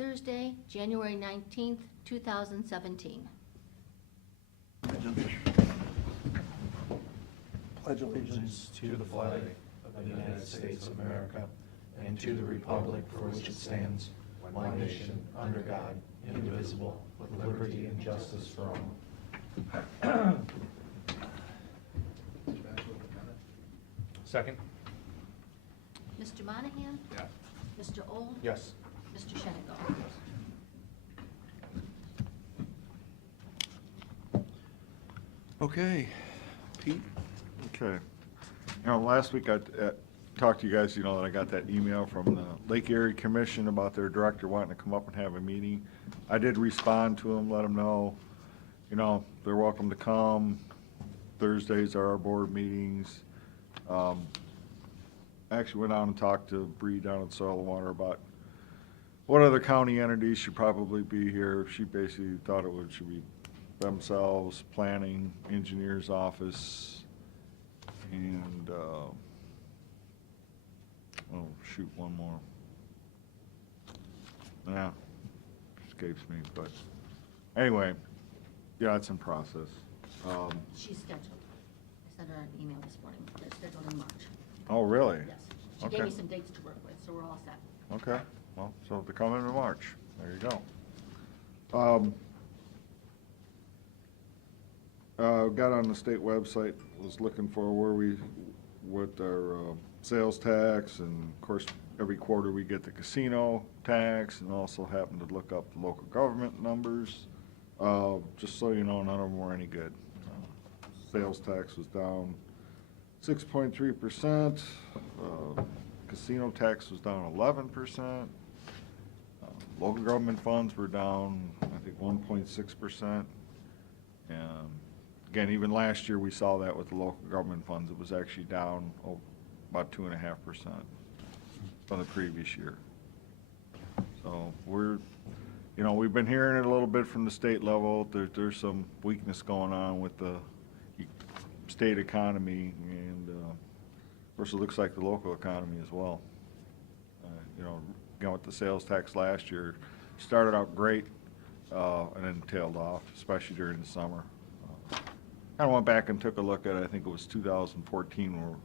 Thursday, January 19th, 2017. Pledge allegiance to the flag of the United States of America and to the republic for which it stands, one nation, under God, indivisible, with liberty and justice for all. Second. Mr. Monahan? Yes. Mr. Old? Yes. Mr. Shenango? Okay, Pete? Okay. Last week I talked to you guys, that I got that email from the Lake Erie Commission about their director wanting to come up and have a meeting. I did respond to them, let them know, they're welcome to come. Thursdays are our board meetings. Actually went out and talked to Bree down at Soil and Water about what other county entities should probably be here. She basically thought should be themselves, planning, engineer's office, and, one more. Yeah, escapes me, but anyway, yeah, it's in process. She's scheduled. I sent her an email this morning. They're scheduled in March. Oh, really? Yes. She gave me Okay. some dates to work with, so we're all set. Okay, well, so they're coming in March. There you go. Got on the state website, was looking for what our sales tax, and of course, every quarter we get the casino tax, and also happened to look up the local government numbers. Just so you know, none of them were any good. Sales tax was down 6.3%. Casino tax was down 11%. Local government funds were down, I think, 1.6%. And again, even last year, we saw that with the local government funds. It was actually down about 2.5% from the previous year. So we've been hearing it a little bit from the state level. There's some weakness going on with the state economy, and of course, it looks like the local economy as well. With the sales tax last year, started out great, and then tailed off, especially during the summer. Kind of went back and took a look at it. I think it was 2014 where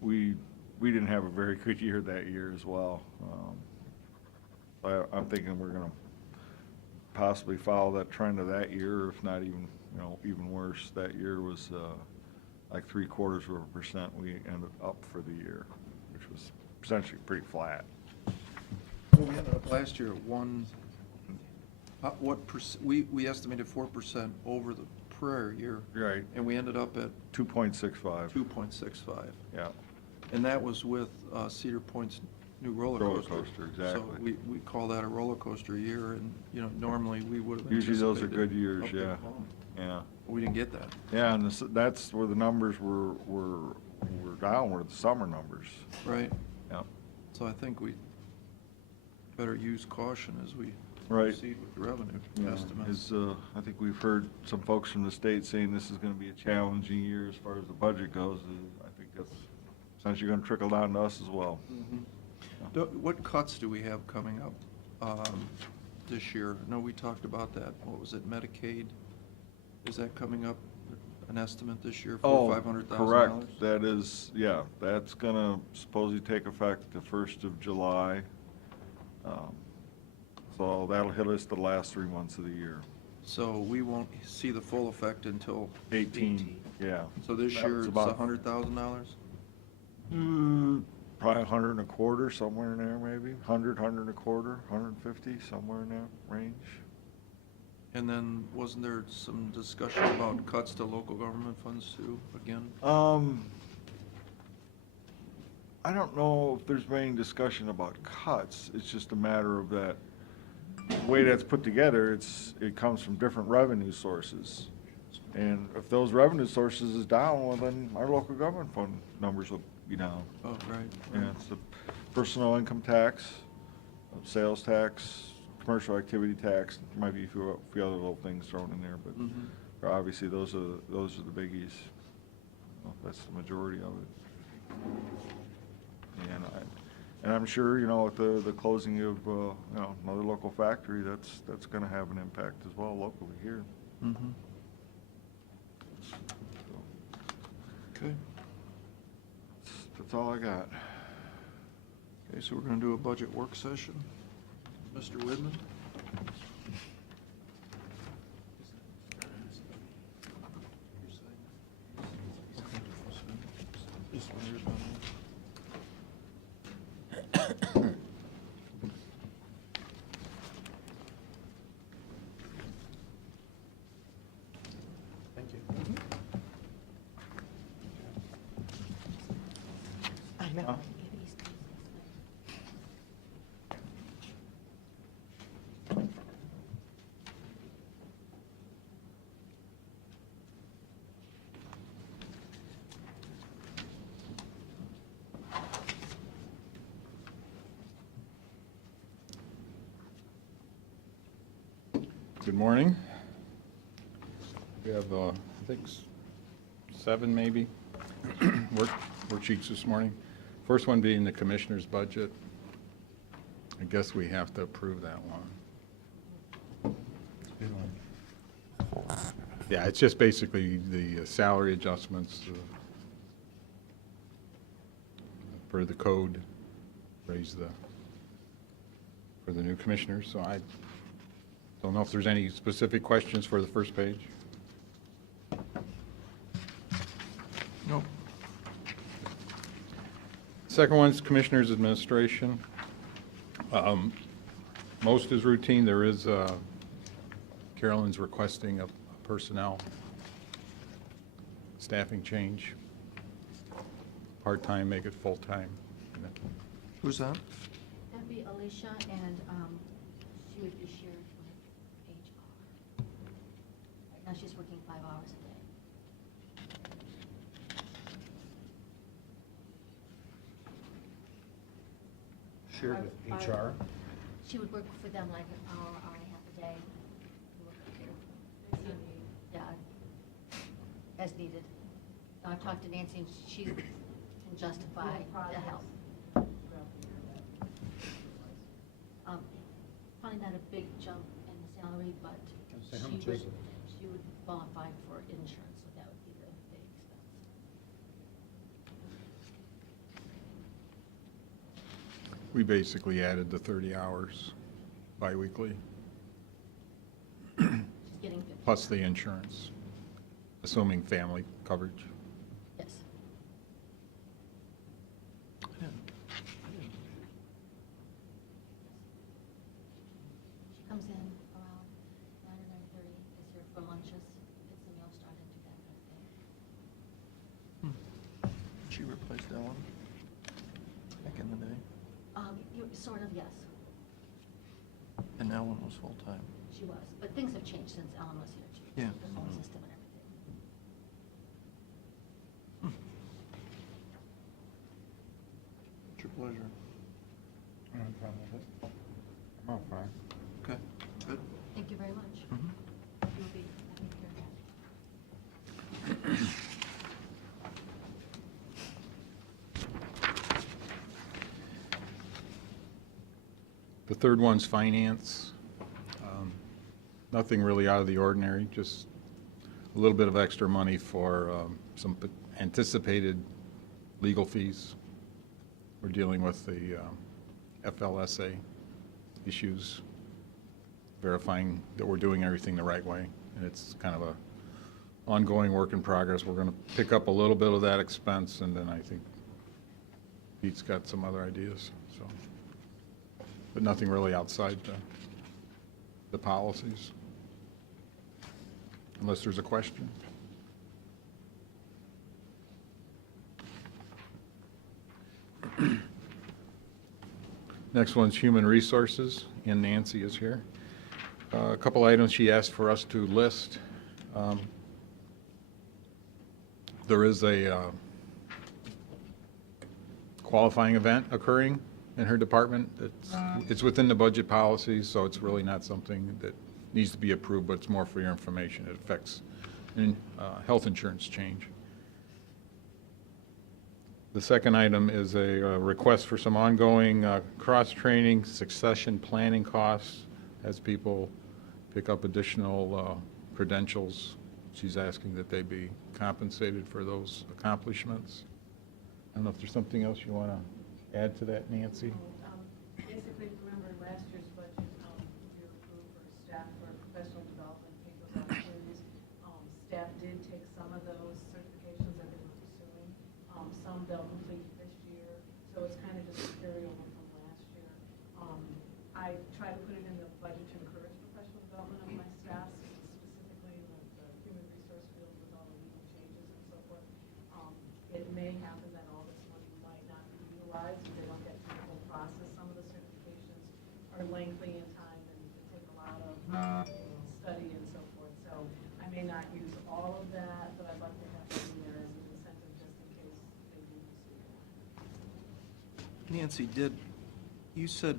we didn't have a very good year that year as well. I'm thinking we're going to possibly follow that trend of that year, if not even worse. That year was like 0.75% we ended up for the year, which was essentially pretty flat. Well, we ended up last year at we estimated 4% over the prior year. Right. And we ended up at 2.65. 2.65. Yeah. And that was with Cedar Point's new roller coaster. Roller coaster, exactly. So we call that a roller coaster year, and normally we would have Usually those are anticipated good years, a big yeah. bump. Yeah. We didn't get that. Yeah, and that's where the numbers were down, were the summer numbers. Right. Yeah. So I think we better use caution as we Right. proceed with the revenue Yeah, estimates. I think we've heard some folks from the state saying this is gonna be a challenging year as far as the budget goes. I think that's essentially gonna trickle down to us as well. What cuts do we have coming up this year? I know we talked about that. What was it, Medicaid? Is that coming up, an estimate this year for $500,000? Correct. That is, yeah, that's gonna supposedly take effect the 1st of July. So that'll hit us the last 3 months of the year. So we won't see the full effect until 18, yeah. So this That year was it's about- $100,000? Probably 125, somewhere in there, maybe. 125, 150, somewhere in that range. And then wasn't there some discussion about cuts to local government funds too, again? I don't know if there's been any discussion about cuts. It's just a matter of that, the way that's put together, it comes from different revenue sources. And if those revenue sources is down, well, then our local government fund numbers will be down. Oh, right. Yeah, it's the personal income tax, sales tax, commercial activity tax, there might be a few other little things thrown in there, but Mhm. obviously those are the biggies. Well, that's the majority of it. And I'm sure, you know, with the closing of, you know, another local factory, that's gonna have an impact as well locally here. Mm-hmm. Okay. That's all I got. Okay, so we're gonna do a budget work session. Mr. Whitman? This one here's my name. Thank you. I know. Good morning. We have, I think, 7 maybe worksheets this morning. First one being the commissioner's budget. I guess we have to approve that one. Yeah, it's just basically the salary adjustments for the code, for the new commissioners. So I don't know if there's any specific questions for the first page. Nope. Second one's Commissioners Administration. Most is routine. There is, Carolyn's requesting a personnel staffing change. Part-time, make it full-time. Who's that? That'd be Alicia, and she would be shared with HR. Right now, she's working 5 hours a day. Shared with HR. She would work for them like an hour, hour and a half a day. Yeah, as needed. I've talked to Nancy, and she can justify the help. Probably not a big jump in the salary, but say, how much is it? she would qualify for insurance, so that would be the big expense. We basically added the 30 hours biweekly, She's getting 50. plus the insurance, assuming family coverage. Yes. She comes in around 9 or 9:30, is here for lunches, gets the meal started, do that kind of thing. She replaced Ellen back in the day, Sort of, yes, and Ellen was full-time. she was, but things have changed since Ellen was here too. Yeah. The phone system and everything. It's your pleasure. I'm fine with it. I'm all fine. Okay, good. Thank you very much. Mhm. You'll be taking care of that. The third one's finance. Nothing really out of the ordinary, just a little bit of extra money for some anticipated legal fees. We're dealing with the FLSA issues, verifying that we're doing everything the right way. And it's kind of a ongoing work in progress. We're going to pick up a little bit of that expense, and then I think Pete's got some other ideas, so. But nothing really outside the policies. Unless there's a question. Next one's Human Resources, and Nancy is here. A couple items she asked for us to list. There is a qualifying event occurring in her department. It's within the budget policy, so it's really not something that needs to be approved, but it's more for your information. It affects health insurance change. The second item is a request for some ongoing cross-training, succession planning costs as people pick up additional credentials. She's asking that they be compensated for those accomplishments. I don't know if there's something else you want to add to that, Nancy? Basically, if you remember last year's budget, you approved for staff for professional development, take those opportunities. Staff did take some of those certifications that they were pursuing. Some they'll complete this year, so it's kind of just a carryover from last year. I try to put it in the budget to encourage professional development of my staff, specifically in the human resource field with all the legal changes and so forth. It may happen that all this money might not be utilized if they don't get through the whole process. Some of the certifications are lengthy in time and take a lot of study and so forth. So I may not use all of that, but I'd like to have it in there as an incentive just in case they do receive it. Nancy, you said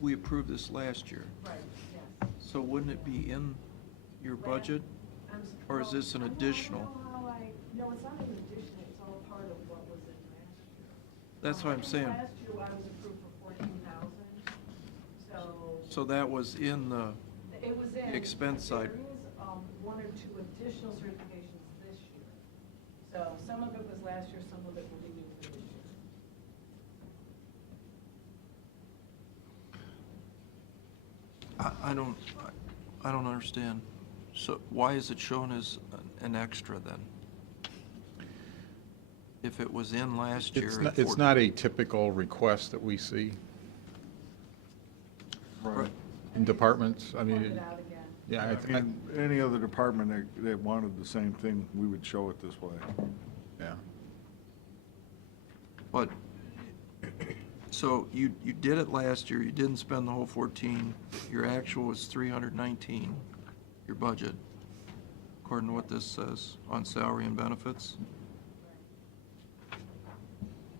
we approved this last year, Right, yes. so wouldn't it be in your budget? Or is this an additional? No, it's not an addition, it's all part of what was in last year. That's what I'm saying. Last year, I was approved for 14,000, so. So that was in the, It was in. expense side. There is one or two additional certifications this year. So some of it was last year, some of it will be new for this year. I don't understand. So why is it shown as an extra then? If it was in last year. It's not a typical request that we see Right. in departments. I Point mean, it out again. yeah, I mean, any other department that wanted the same thing, we would show it this way. yeah. But, so you did it last year, you didn't spend the whole 14, your actual was 319, your budget, according to what this says on salary and benefits.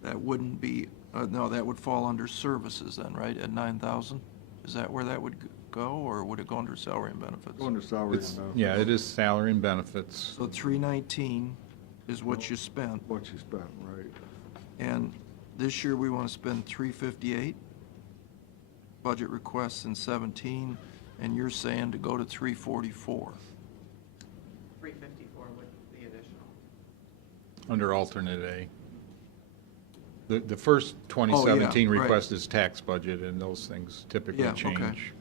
That wouldn't be, no, that would fall under services then, right, at 9,000? Is that where that would go, or would it go under salary and benefits? Go under salary and It's, benefits. yeah, it is salary and benefits. So 319 is what you spent, What you spent, right. and this year we want to spend 358. Budget requests in 17, and you're saying to go to 344. 354 with the additional. Under alternate A. The first 2017 right. request is tax budget, and those things typically Yeah, okay. change.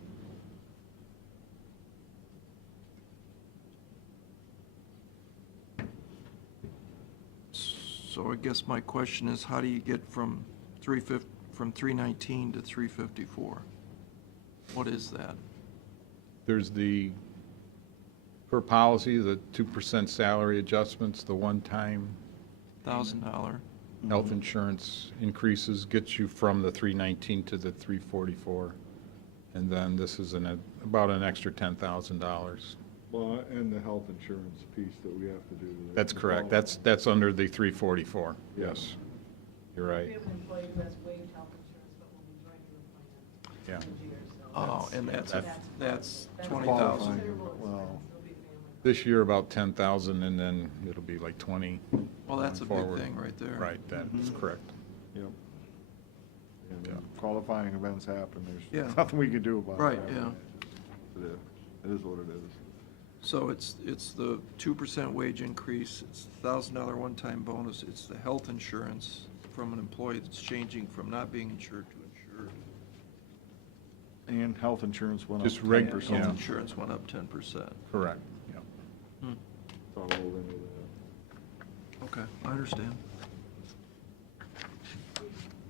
So I guess my question is, how do you get from 319 to 354? What is that? There's the, per policy, the 2% salary adjustments, the one-time $1,000? health insurance increases, gets you from the 319 to the 344. And then this is about an extra $10,000. Well, and the health insurance piece that we have to do. That's correct. That's under the 344. Yes. You're We right. have an employee who has waived health insurance, but will be joining the plan Yeah. next year, so. Oh, and that's That's 20,000. considerable expense. Wow. It'll be family. This year, about 10,000, and then it'll be like 20. Well, that's a going big forward. thing right there. Right, that is correct. Yep. And Yeah. when qualifying events happen, Yeah. there's nothing we can do about it. Right, yeah. It is what it is. So it's the 2% wage increase, it's the $1,000 one-time bonus, it's the health insurance from an employee that's changing from not being insured to insured. And health insurance went up Just reg- 10%. yeah. Health insurance went up 10%. Correct, yeah. It's all rolled into that. Okay, I understand.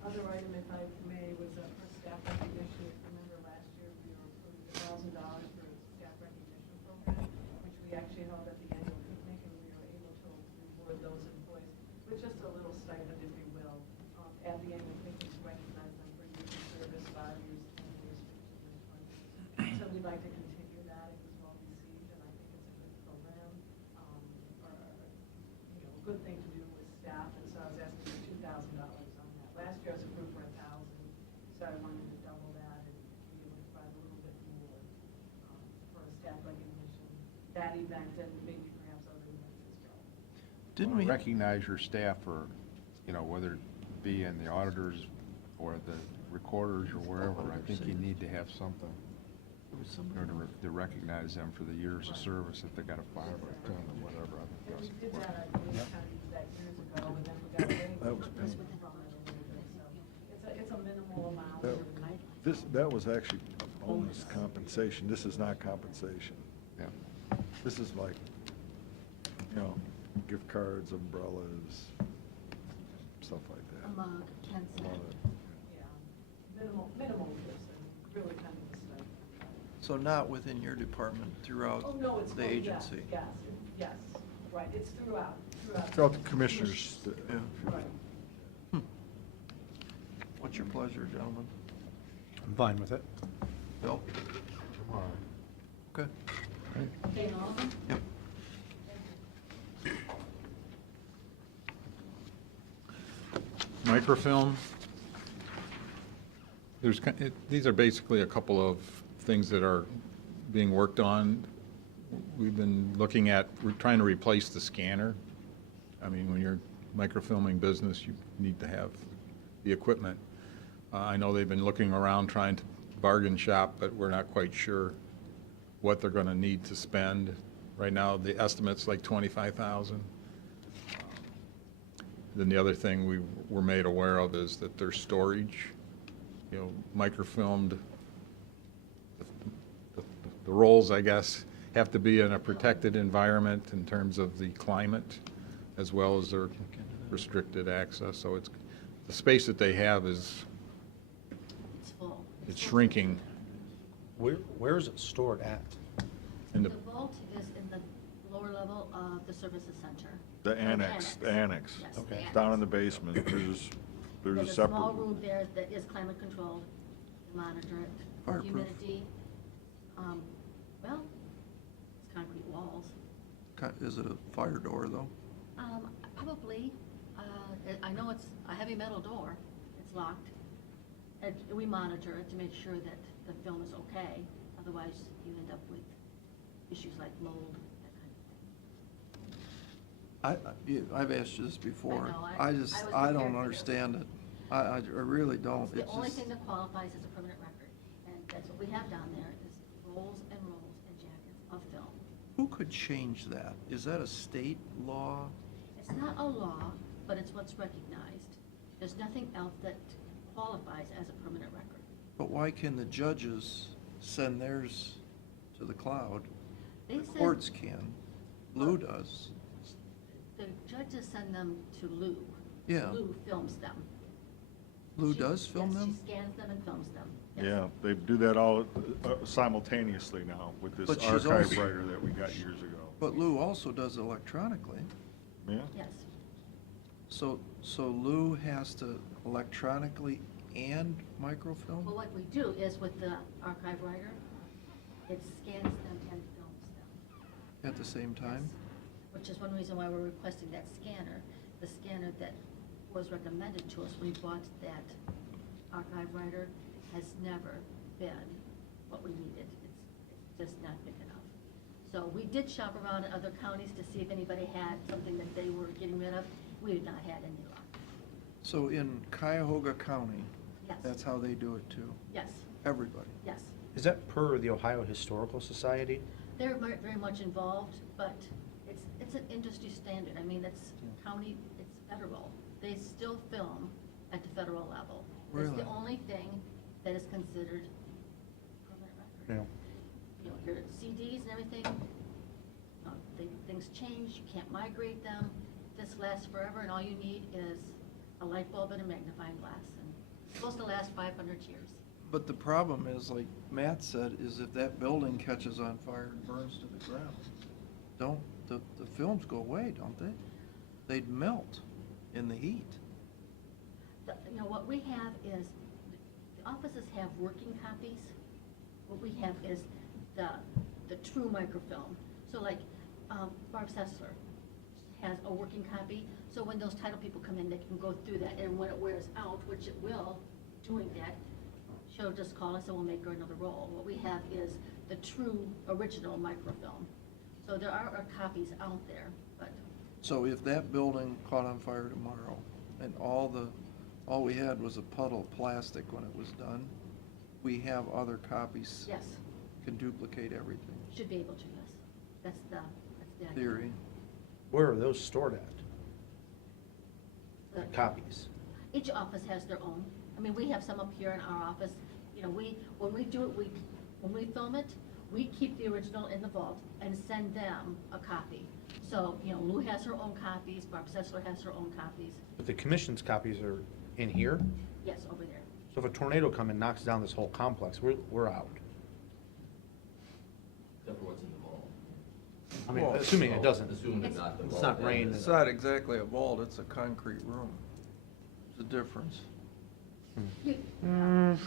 Other item, if I may, was for staff recognition. If you remember last year, we were approved $1,000 for a staff recognition program, which we actually held at the annual picnic, and we were able to reward those employees with just a little stipend, if you will, at the annual picnic to recognize them for years of service, 5 years, 10 years, 15 years, 20 years. So we'd like to continue that. It was well received, and I think it's a good program, or, a good thing to do with staff, and so I was asking for $2,000 on that. Last year I was approved for 1,000, so I wanted to double that and be able to provide a little bit more for a staff recognition, that event, and maybe perhaps other events as well. Didn't we, Recognize your staff for, whether be in the auditors or the recorders or wherever. I think you need to have something in order to recognize them for the years of service if they got a 5 or a 10 or whatever. I think And that's we did important. that, I believe, kind of did that years ago, and then we got away That with was it. painful. So it's a minimal amount. That was actually a bonus compensation. This is not compensation. Yeah. This is like, gift cards, umbrellas, stuff like A that. mug, 10 A lot cents. of- Yeah, minimal gifts, and really kind of a stipend. So not within your department, throughout Oh, no, it's. the yes, agency? Yes, right, it's throughout. Throughout the commissioners. Yeah. Right. What's your pleasure, gentlemen? I'm fine with it. Bill? All right. Okay. Paying all of them? Yep. Microfilm. These are basically a couple of things that are being worked on. We've been looking at, we're trying to replace the scanner. I mean, when you're microfilming business, you need to have the equipment. I know they've been looking around trying to bargain shop, but we're not quite sure what they're gonna need to spend. Right now, the estimate's like 25,000. Then the other thing we were made aware of is that there's storage, microfilmed, the rolls, I guess, have to be in a protected environment in terms of the climate, as well as their restricted access. So the space that they have is, It's full. it's shrinking. Where is it stored at? And The vault is in the lower level of the services center. The Or annex. Yes, the Okay. annex. Down in the basement, there's a There's a separate. small room there that is climate controlled, monitor it, Fireproof. humidity. Well, it's concrete walls. Is it a fire door, though? Probably, I know it's a heavy metal door, it's locked. And we monitor it to make sure that the film is okay, otherwise you end up with issues like mold, that kind of thing. I've asked you this before. know, I was I prepared don't for understand it. I really don't. It's the It's only just- thing that qualifies as a permanent record, and that's what we have down there, is rolls and rolls and jackets of film. Who could change that? Is that a state law? It's not a law, but it's what's recognized. There's nothing else that qualifies as a permanent record. But why can the judges send theirs to the cloud? They The send- courts can. Lou does. The judges send them to Lou. Yeah. Lou films them. Lou She- does film yes, them? she scans them and films them. Yes. Yeah, they do that all simultaneously now with this But she's archive also- writer that we got years ago. But Lou also does electronically. Yeah? Yes. So Lou has to electronically and microfilm? Well, what we do is with the archive writer, it scans them and films them. At the same time? Which is one reason why we're requesting that scanner. The scanner that was recommended to us when we bought that archive writer has never been what we needed. It's just not big enough. So we did shop around in other counties to see if anybody had something that they were getting rid of. We have not had any luck. So in Cuyahoga County, Yes. that's how they do it too? Yes, Everybody? yes. Is that per the Ohio Historical Society? They're very much involved, but it's an industry standard. I mean, it's county, it's federal. They still film at the federal level. It's Really? the only thing that is considered permanent record. You know, your CDs and everything, things change, you can't migrate them. This lasts forever, and all you need is a light bulb and a magnifying glass, and it's supposed to last 500 years. But the problem is, like Matt said, is if that building catches on fire and burns to the ground, the films go away, don't they? They'd melt in the heat. You know, what we have is, the offices have working copies. What we have is the true microfilm. So like, Barb Sessler has a working copy, so when those title people come in, they can go through that, and when it wears out, which it will, doing that, she'll just call us and we'll make her another roll. What we have is the true original microfilm. So there are copies out there, but So if that building caught on fire tomorrow and all the all we had was a puddle of plastic when it was done. We have other copies. Yes, Can duplicate everything. should be able to, yes. That's the idea. Theory. Where are those stored at? The- Copies? Each office has their own. I mean, we have some up here in our office. You know, when we do it, when we film it, we keep the original in the vault and send them a copy. So, you know, Lou has her own copies, Barb Sessler has her own copies. But the commission's copies are in here? Yes, over there. So if a tornado come and knocks down this whole complex, we're out. Except for what's in the vault. I mean, Well, assuming it doesn't. Assuming it's not the It's vault. not then rain. It's not exactly a vault, it's a concrete room. There's a difference. You-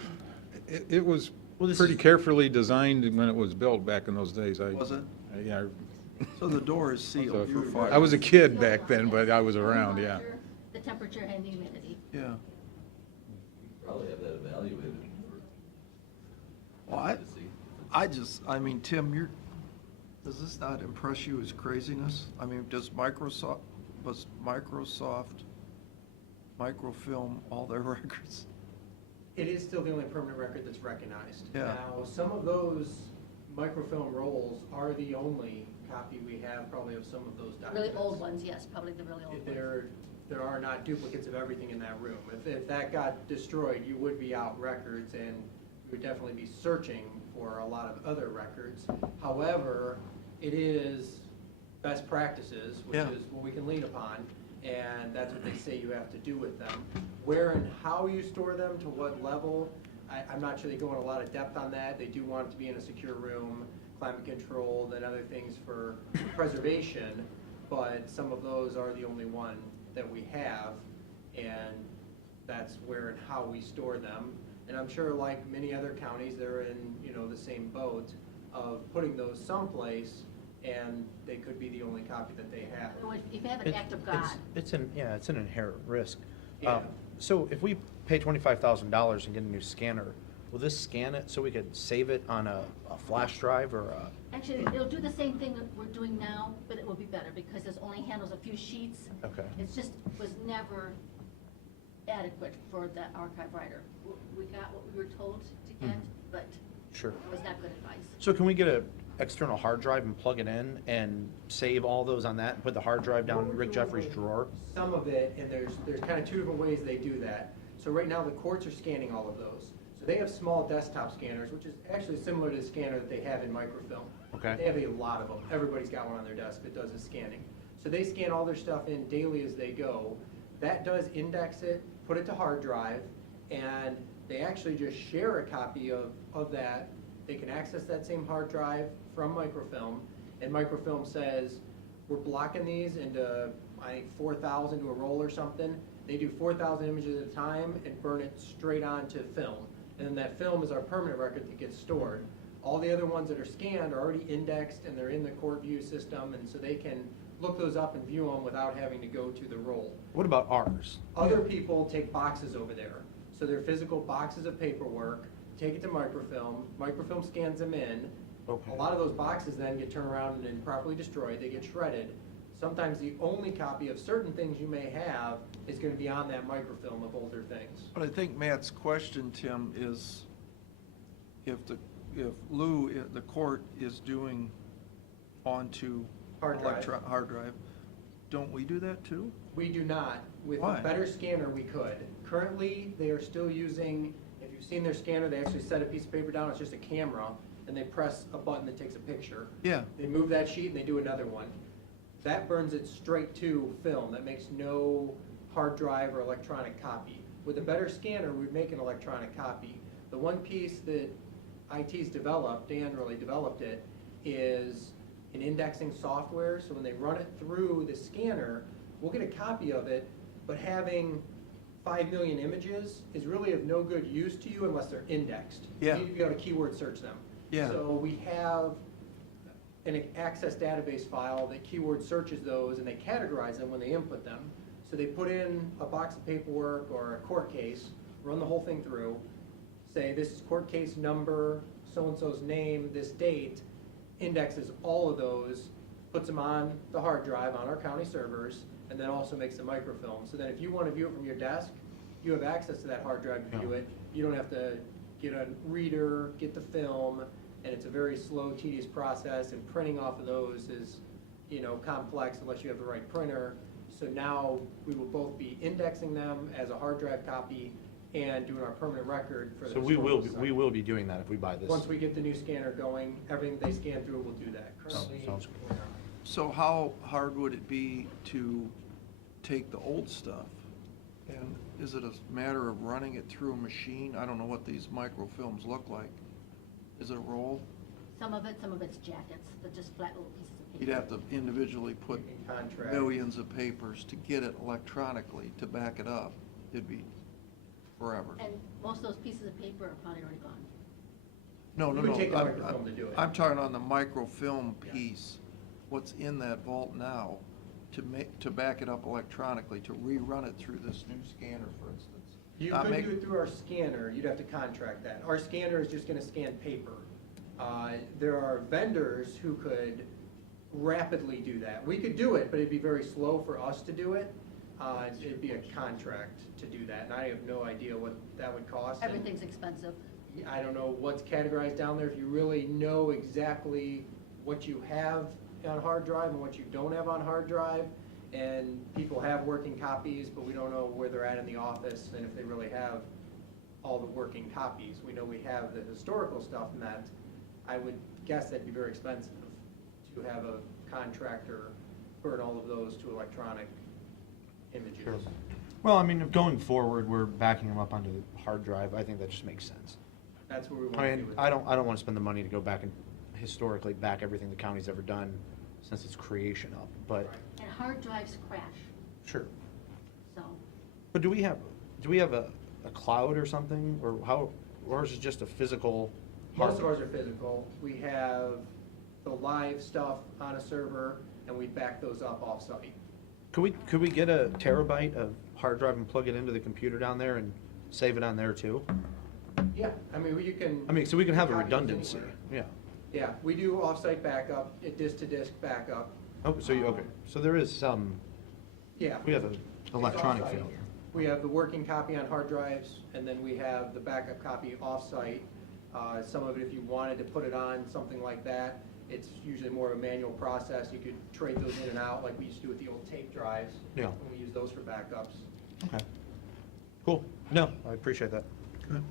It was Well, this pretty is- carefully designed when it was built back in those days. Was it? Yeah. So the door is sealed for fire. I was a kid back then, but I was around, yeah. The temperature and the humidity. Yeah. Probably have that evaluated for. Well, to see. I mean, Tim, does this not impress you as craziness? I mean, does Microsoft microfilm all their records? It is still the only permanent record that's recognized. Yeah. Now, some of those microfilm rolls are the only copy we have probably of some of those documents. Really old ones, yes, probably the really old ones. There are not duplicates of everything in that room. If that got destroyed, you would be out records, and you would definitely be searching for a lot of other records. However, it is best practices, which Yeah. is what we can lean upon, and that's what they say you have to do with them. Where and how you store them, to what level, I'm not sure they go in a lot of depth on that. They do want it to be in a secure room, climate controlled, and other things for preservation, but some of those are the only one that we have, and that's where and how we store them. And I'm sure, like many other counties, they're in, the same boat of putting those someplace, and they could be the only copy that they have. If you have an act of God, It's an inherent risk. Yeah. So if we pay $25,000 and get a new scanner, will this scan it so we could save it on a flash drive or a? actually, it'll do the same thing that we're doing now, but it will be better because this only handles a few sheets. Okay. It's just, was never adequate for the archive writer. We got what we were told to get, but Sure. it was not good advice. So can we get a external hard drive and plug it in and save all those on that and put the hard drive down in Rick Jeffrey's drawer? Some of it, and there's kind of two different ways they do that. So right now, the courts are scanning all of those. So they have small desktop scanners, which is actually similar to the scanner that they have in microfilm. Okay. They have a lot of them. Everybody's got one on their desk that does the scanning. So they scan all their stuff in daily as they go. That does index it, put it to hard drive, and they actually just share a copy of that. They can access that same hard drive from microfilm, and microfilm says, we're blocking these into, I think, 4,000 to a roll or something. They do 4,000 images at a time and burn it straight onto film. And then that film is our permanent record that gets stored. All the other ones that are scanned are already indexed, and they're in the court view system, and so they can look those up and view them without having to go to the roll. What about ours? Other people take boxes over there. So they're physical boxes of paperwork, take it to microfilm, microfilm scans them in. Okay. A lot of those boxes then get turned around and properly destroyed, they get shredded. Sometimes the only copy of certain things you may have is gonna be on that microfilm of older things. But I think Matt's question, Tim, is if Lou, the court is doing onto Hard drive. hard drive, don't we do that too? We do not. With Why? a better scanner, we could. Currently, they are still using, if you've seen their scanner, they actually set a piece of paper down, it's just a camera, and they press a button that takes a picture. Yeah. They move that sheet and they do another one. That burns it straight to film. That makes no hard drive or electronic copy. With a better scanner, we'd make an electronic copy. The one piece that IT's developed, Dan really developed it, is an indexing software. So when they run it through the scanner, we'll get a copy of it, but having 5 million images is really of no good use to you unless they're indexed. Yeah. You need to be able to keyword search them. Yeah. So we have an access database file that keyword searches those, and they categorize them when they input them. So they put in a box of paperwork or a court case, run the whole thing through, say this is court case number, so-and-so's name, this date, indexes all of those, puts them on the hard drive on our county servers, and then also makes a microfilm. So then if you want to view it from your desk, you have access to that hard drive to view it. You don't have to get a reader, get the film, and it's a very slow, tedious process, and printing off of those is, complex unless you have the right printer. So now we will both be indexing them as a hard drive copy and doing our permanent record for the So historical site. we will be doing that if we buy this. Once we get the new scanner going, everything they scan through, we'll do that. Currently, Sounds good. So how hard would it be to take the old stuff? And is it a matter of running it through a machine? I don't know what these microfilms look like. Is it a roll? Some of it's jackets, they're just flat little pieces of paper. You'd have to individually put Contract. millions of papers to get it electronically, to back it up. It'd be forever. And most of those pieces of paper are probably already gone. No, no, We no. would take the I'm- microfilm to do it. I'm talking on the microfilm piece. What's in that vault now to back it up electronically, to rerun it through this new scanner, for instance? You Not could make- do it through our scanner, you'd have to contract that. Our scanner is just gonna scan paper. There are vendors who could rapidly do that. We could do it, but it'd be very slow for us to do it. It'd be a contract to do that, and I have no idea what that would cost. And Everything's expensive. I don't know what's categorized down there. If you really know exactly what you have on hard drive and what you don't have on hard drive, and people have working copies, but we don't know where they're at in the office, and if they really have all the working copies. We know we have the historical stuff, and that, I would guess that'd be very expensive to have a contractor burn all of those to electronic images. Sure. Well, I mean, if going forward, we're backing them up onto the hard drive, I think that just makes sense. That's what we want I to do mean, with I it. don't want to spend the money to go back and historically back everything the county's ever done since its creation up, but, And hard drives crash, sure. so. But do we have a cloud or something, or how, or is it just a physical hard? Most of ours are physical. We have the live stuff on a server, and we back those up off-site. Could we get a terabyte of hard drive and plug it into the computer down there and save it on there too? Yeah, I mean, you can. I mean, so we can have a copies redundancy, anywhere. yeah. Yeah, we do off-site backup, disk-to-disk backup. Oh, so okay, so there is some, Yeah. we have an electronic Off-site. failure. We have the working copy on hard drives, and then we have the backup copy off-site. Some of it, if you wanted to put it on something like that, it's usually more of a manual process. You could trade those in and out like we used to do with the old tape drives. Yeah. And we use those for backups. Okay. Cool, no, I appreciate that. Good.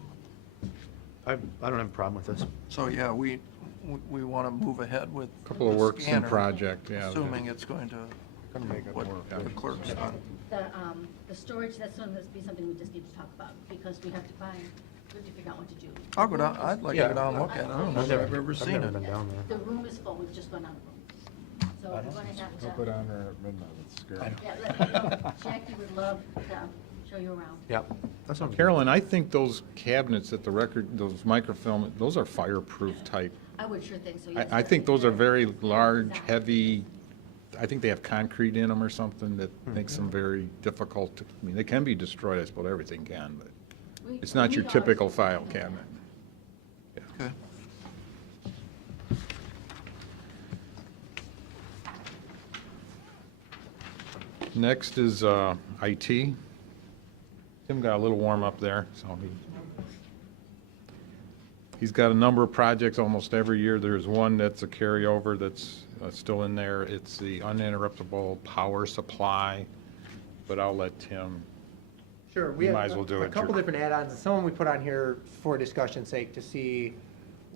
I don't have a problem with this. So, yeah, we want to move ahead with Couple of the works in scanner, project, yeah. Assuming it's going to, Gonna make it what work. the clerk's done. The storage, that's going to be something we just need to talk about, because we have to figure out what to do. I'll go down, I'd like to Yeah. go down and look at it. I don't know if I've ever seen never been it. down there. The room is full, we've just gone out of the room. So we're going to have Don't go to, down there at midnight, it's scary. yeah, Jackie would love to show you around. Yeah, that sounds good. Carolyn, I think those cabinets at the record, those microfilm, those are fireproof type. I would sure think so, yes. I think those are very large, heavy, I think they have concrete in them or something that makes them very difficult to, I mean, they can be destroyed, I suppose everything can, but it's not your typical file cabinet. Okay. Next is IT. Tim got a little warm up there, so he's got a number of projects almost every year. There's one that's a carryover that's still in there. It's the uninterruptible power supply, but I'll let Tim. Sure, we You have might as well do a it. couple different add-ons, some of them we put on here for discussion's sake to see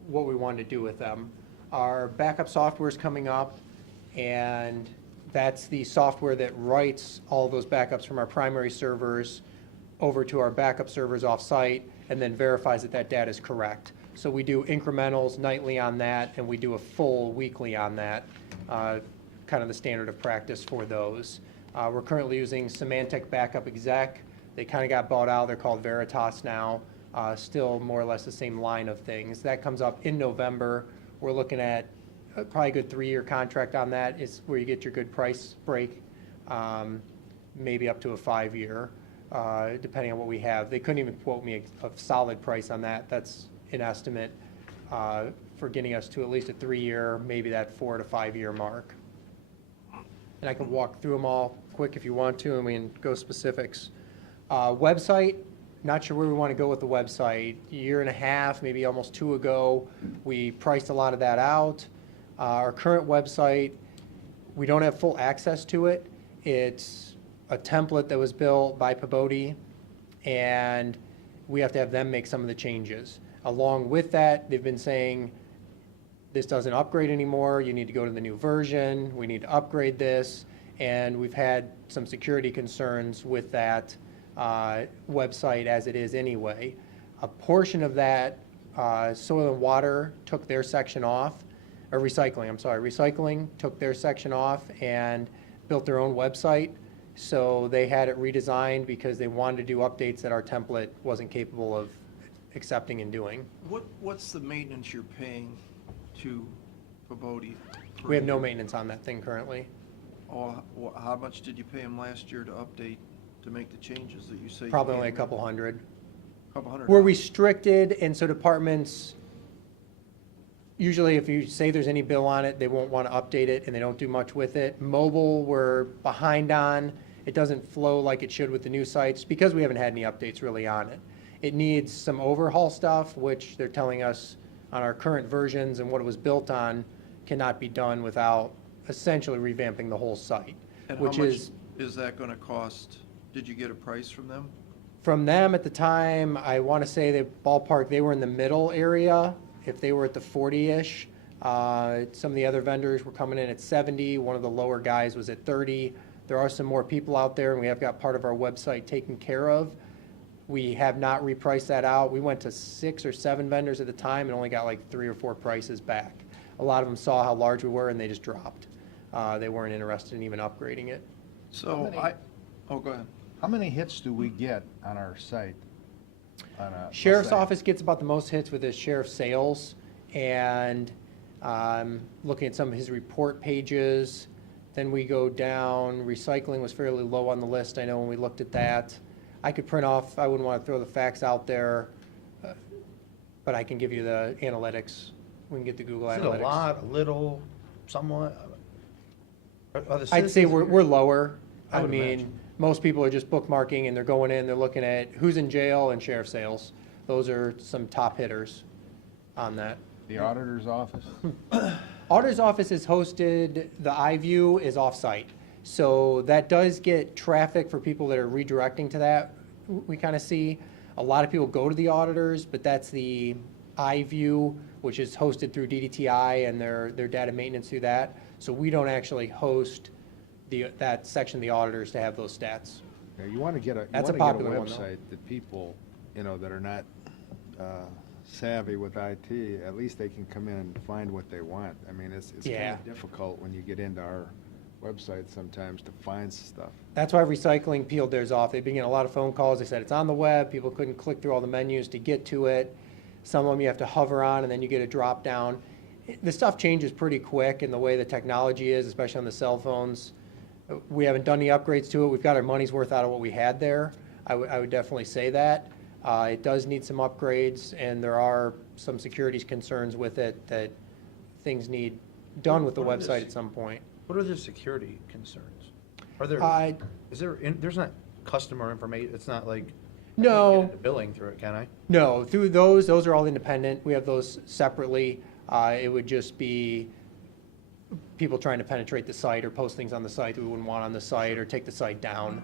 what we wanted to do with them. Our backup software is coming up, and that's the software that writes all those backups from our primary servers over to our backup servers off-site, and then verifies that that data is correct. So we do incrementals nightly on that, and we do a full weekly on that, kind of the standard of practice for those. We're currently using Symantec Backup Exec. They kind of got bought out. They're called Veritas now. Still more or less the same line of things. That comes up in November. We're looking at probably a good 3-year contract on that. It's where you get your good price break, maybe up to a 5-year, depending on what we have. They couldn't even quote me a solid price on that. That's an estimate for getting us to at least a 3-year, maybe that 4 to 5-year mark. And I can walk through them all quick if you want to, and we can go specifics. Website, not sure where we want to go with the website. A year and a half, maybe almost 2 ago, we priced a lot of that out. Our current website, we don't have full access to it. It's a template that was built by Pabodi, and we have to have them make some of the changes. Along with that, they've been saying, this doesn't upgrade anymore, you need to go to the new version, we need to upgrade this, and we've had some security concerns with that website as it is anyway. A portion of that, soil and water took their section off, or recycling, I'm sorry, recycling took their section off and built their own website. So they had it redesigned because they wanted to do updates that our template wasn't capable of accepting and doing. What's the maintenance you're paying to Pabodi? We have no maintenance on that thing currently. Oh, how much did you pay him last year to update, to make the changes that you say? Probably only a couple hundred. Couple hundred. We're restricted, and so departments, usually if you say there's any bill on it, they won't want to update it, and they don't do much with it. Mobile, we're behind on. It doesn't flow like it should with the new sites because we haven't had any updates really on it. It needs some overhaul stuff, which they're telling us on our current versions and what it was built on cannot be done without essentially revamping the whole site, And which how much is that going to cost? Did you get a price from them? from them at the time. I want to say they ballpark, they were in the middle area. If they were at the 40-ish, some of the other vendors were coming in at 70. One of the lower guys was at 30. There are some more people out there, and we have got part of our website taken care of. We have not repriced that out. We went to 6 or 7 vendors at the time and only got like 3 or 4 prices back. A lot of them saw how large we were and they just dropped. They weren't interested in even upgrading it. So go ahead. How many hits do we get on our site? Sheriff's office gets about the most hits with his sheriff sales, and looking at some of his report pages. Then we go down, recycling was fairly low on the list, I know when we looked at that. I could print off, I wouldn't want to throw the facts out there, but I can give you the analytics. We can get the Google Is it Analytics. a lot, a little, somewhat? Are the I'd say citizens we're here- lower. I I would mean, imagine. most people are just bookmarking and they're going in, they're looking at who's in jail and sheriff sales. Those are some top hitters on that. The auditor's office? Auditor's office is hosted, the iView is off-site. So that does get traffic for people that are redirecting to that, we kind of see. A lot of people go to the auditors, but that's the iView, which is hosted through DDTI and their data maintenance through that. So we don't actually host that section of the auditors to have those stats. Yeah, you want to get a That's a popular one, though. website that people, that are not savvy with IT, at least they can come in and find what they want. I mean, it's kind Yeah. of difficult when you get into our website sometimes to find stuff. That's why recycling peeled theirs off. They've been getting a lot of phone calls. They said it's on the web. People couldn't click through all the menus to get to it. Some of them you have to hover on and then you get a drop down. The stuff changes pretty quick in the way the technology is, especially on the cell phones. We haven't done any upgrades to it. We've got our money's worth out of what we had there. I would definitely say that. It does need some upgrades, and there are some security concerns with it that things need done with the What are website the- at some point. What are the security concerns? Are there, I- there's not customer information, it's not like. I No. can't get into billing through it, can I? No, through those are all independent. We have those separately. It would just be people trying to penetrate the site or post things on the site that we wouldn't want on the site or take the site down.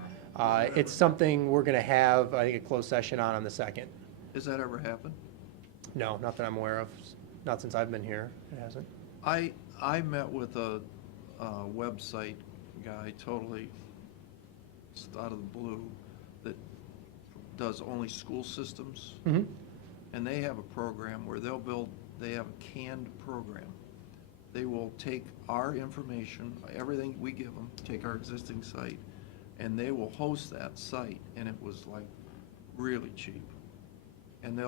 It's something we're going to have, I think, a closed session on the 2nd. Has that ever happened? No, not that I'm aware of. Not since I've been here. It hasn't. I met with a website guy, totally just out of the blue, that does only school systems. Mm-hmm. And they have a program where they have a canned program. They will take our information, everything we give them, take our existing site, and they will host that site, and it was like really cheap. And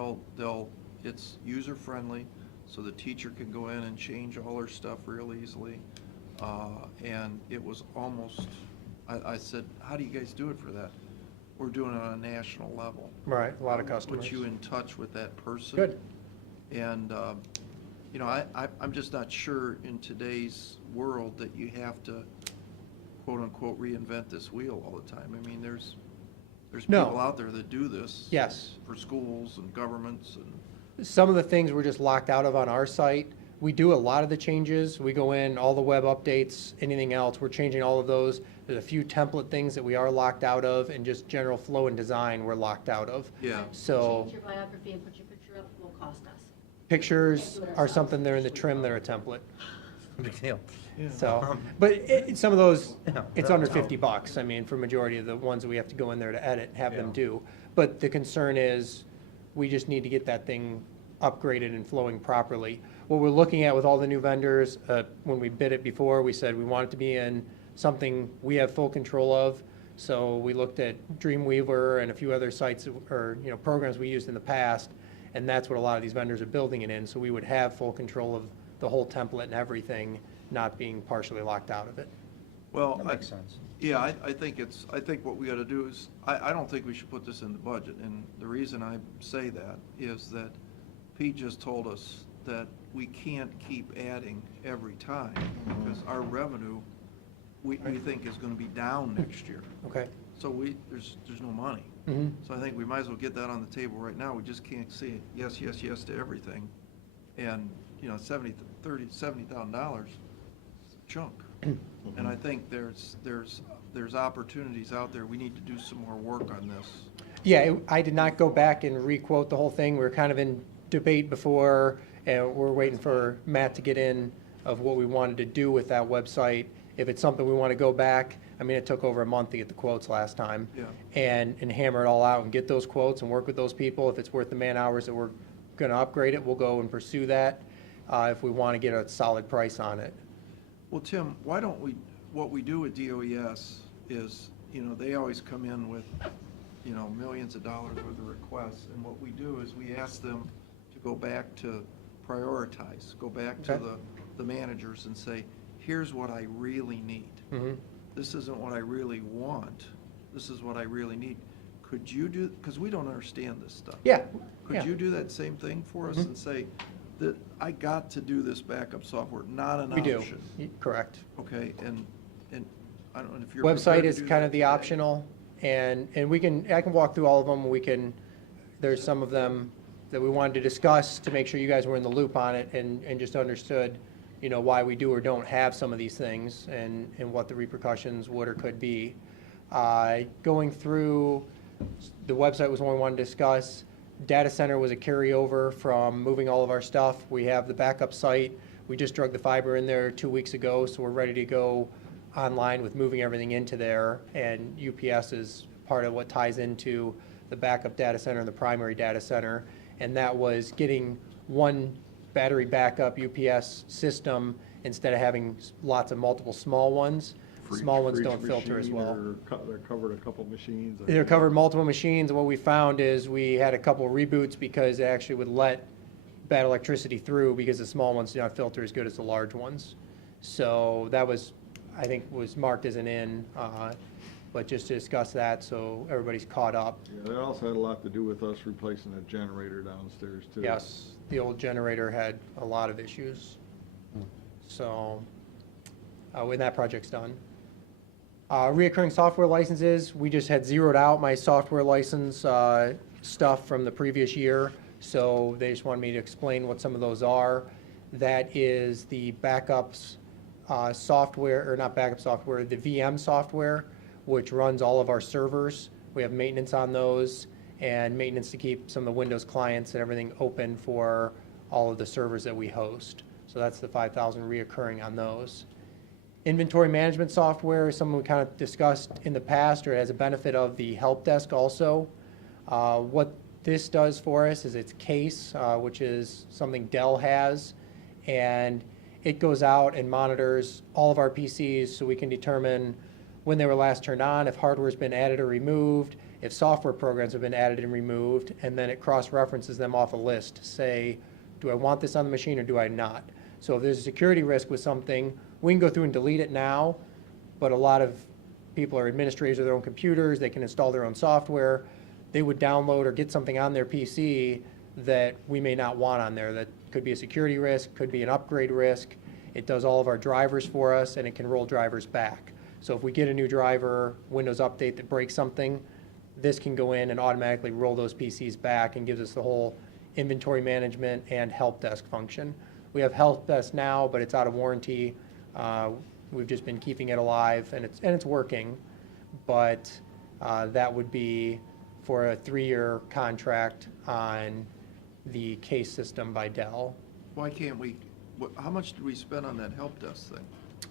it's user-friendly, so the teacher can go in and change all their stuff real easily. And it was almost, I said, how do you guys do it for that? We're doing it on a national level. Right, a lot of customers. Put you in touch with that person. Good. And, I'm just not sure in today's world that you have to, quote-unquote, reinvent this wheel all the time. I mean, There's No. people out there that do this. Yes. For schools and governments and. Some of the things we're just locked out of on our site. We do a lot of the changes. We go in, all the web updates, anything else, we're changing all of those. There's a few template things that we are locked out of, and just general flow and design we're locked out of. Yeah. So Change your biography and put your picture up will cost us. pictures are something that are in the trim that are a template. Big deal. So, but some of those, Yeah, it's that's under how- $50, I mean, for majority of the ones that we have to go in there to edit, and have them Yeah. do. But the concern is, we just need to get that thing upgraded and flowing properly. What we're looking at with all the new vendors, when we bid it before, we said we want it to be in something we have full control of. So we looked at Dreamweaver and a few other sites, or, programs we used in the past, and that's what a lot of these vendors are building it in. So we would have full control of the whole template and everything, not being partially locked out of it. Well, That makes sense. Yeah, I think what we gotta do is, I don't think we should put this in the budget, and the reason I say that is that Pete just told us that we can't keep adding every time, because our revenue, we think is gonna be down next year. Okay? So there's no money. Mhm. So I think we might as well get that on the table right now. We just can't say yes, yes, yes to everything. And, $70,000 is a chunk. And I think there's opportunities out there. We need to do some more work on this. Yeah, I did not go back and re-quote the whole thing. We were kind of in debate before, and we're waiting for Matt to get in of what we wanted to do with that website. If it's something we want to go back, I mean, it took over a month to get the quotes last time. Yeah. And hammer it all out and get those quotes and work with those people. If it's worth the man hours that we're going to upgrade it, we'll go and pursue that, if we want to get a solid price on it. Well, Tim, why don't what we do with DOES is, they always come in with, millions of dollars worth of requests, and what we do is we ask them to go back to prioritize, go back to Okay. the managers and say, here's what I really need. Mhm. This isn't what I really want, this is what I really need. Could you do, because we don't understand this stuff. Yeah. Could yeah. you do that same thing for us Mhm. and say that I got to do this backup software, not an We do. option? Correct. Okay, and I don't know if you're. Website prepared to is do kind that of the today. optional, and I can walk through all of them. There's some of them that we wanted to discuss to make sure you guys were in the loop on it and just understood, why we do or don't have some of these things and what the repercussions would or could be. Going through, the website was one we wanted to discuss. Data center was a carryover from moving all of our stuff. We have the backup site. We just drug the fiber in there 2 weeks ago, so we're ready to go online with moving everything into there. And UPS is part of what ties into the backup data center and the primary data center. And that was getting one battery backup UPS system instead of having lots of multiple small ones. Small ones don't filter as well. They're covered a couple machines. I They're think. covered multiple machines, and what we found is we had a couple reboots because it actually would let bad electricity through because the small ones do not filter as good as the large ones. So that was, I think, was marked as an in, but just to discuss that so everybody's caught up. Yeah, that also had a lot to do with us replacing a generator downstairs too. Yes, the old generator had a lot of issues. So, when that project's done. Reoccurring software licenses, we just had zeroed out my software license stuff from the previous year, so they just wanted me to explain what some of those are. That is the backups software, or not backup software, the VM software, which runs all of our servers. We have maintenance on those, and maintenance to keep some of the Windows clients and everything open for all of the servers that we host. So that's the 5,000 reoccurring on those. Inventory management software is something we kind of discussed in the past, or it has a benefit of the help desk also. What this does for us is it's Case, which is something Dell has, and it goes out and monitors all of our PCs so we can determine when they were last turned on, if hardware's been added or removed, if software programs have been added and removed, and then it cross-references them off a list to say, do I want this on the machine or do I not? So if there's a security risk with something, we can go through and delete it now, but a lot of people are administrators of their own computers, they can install their own software. They would download or get something on their PC that we may not want on there. That could be a security risk, could be an upgrade risk. It does all of our drivers for us, and it can roll drivers back. So if we get a new driver, Windows update that breaks something, this can go in and automatically roll those PCs back and gives us the whole inventory management and help desk function. We have help desk now, but it's out of warranty. We've just been keeping it alive, and it's working. But that would be for a 3-year contract on the case system by Dell. Why can't we, how much did we spend on that help desk thing?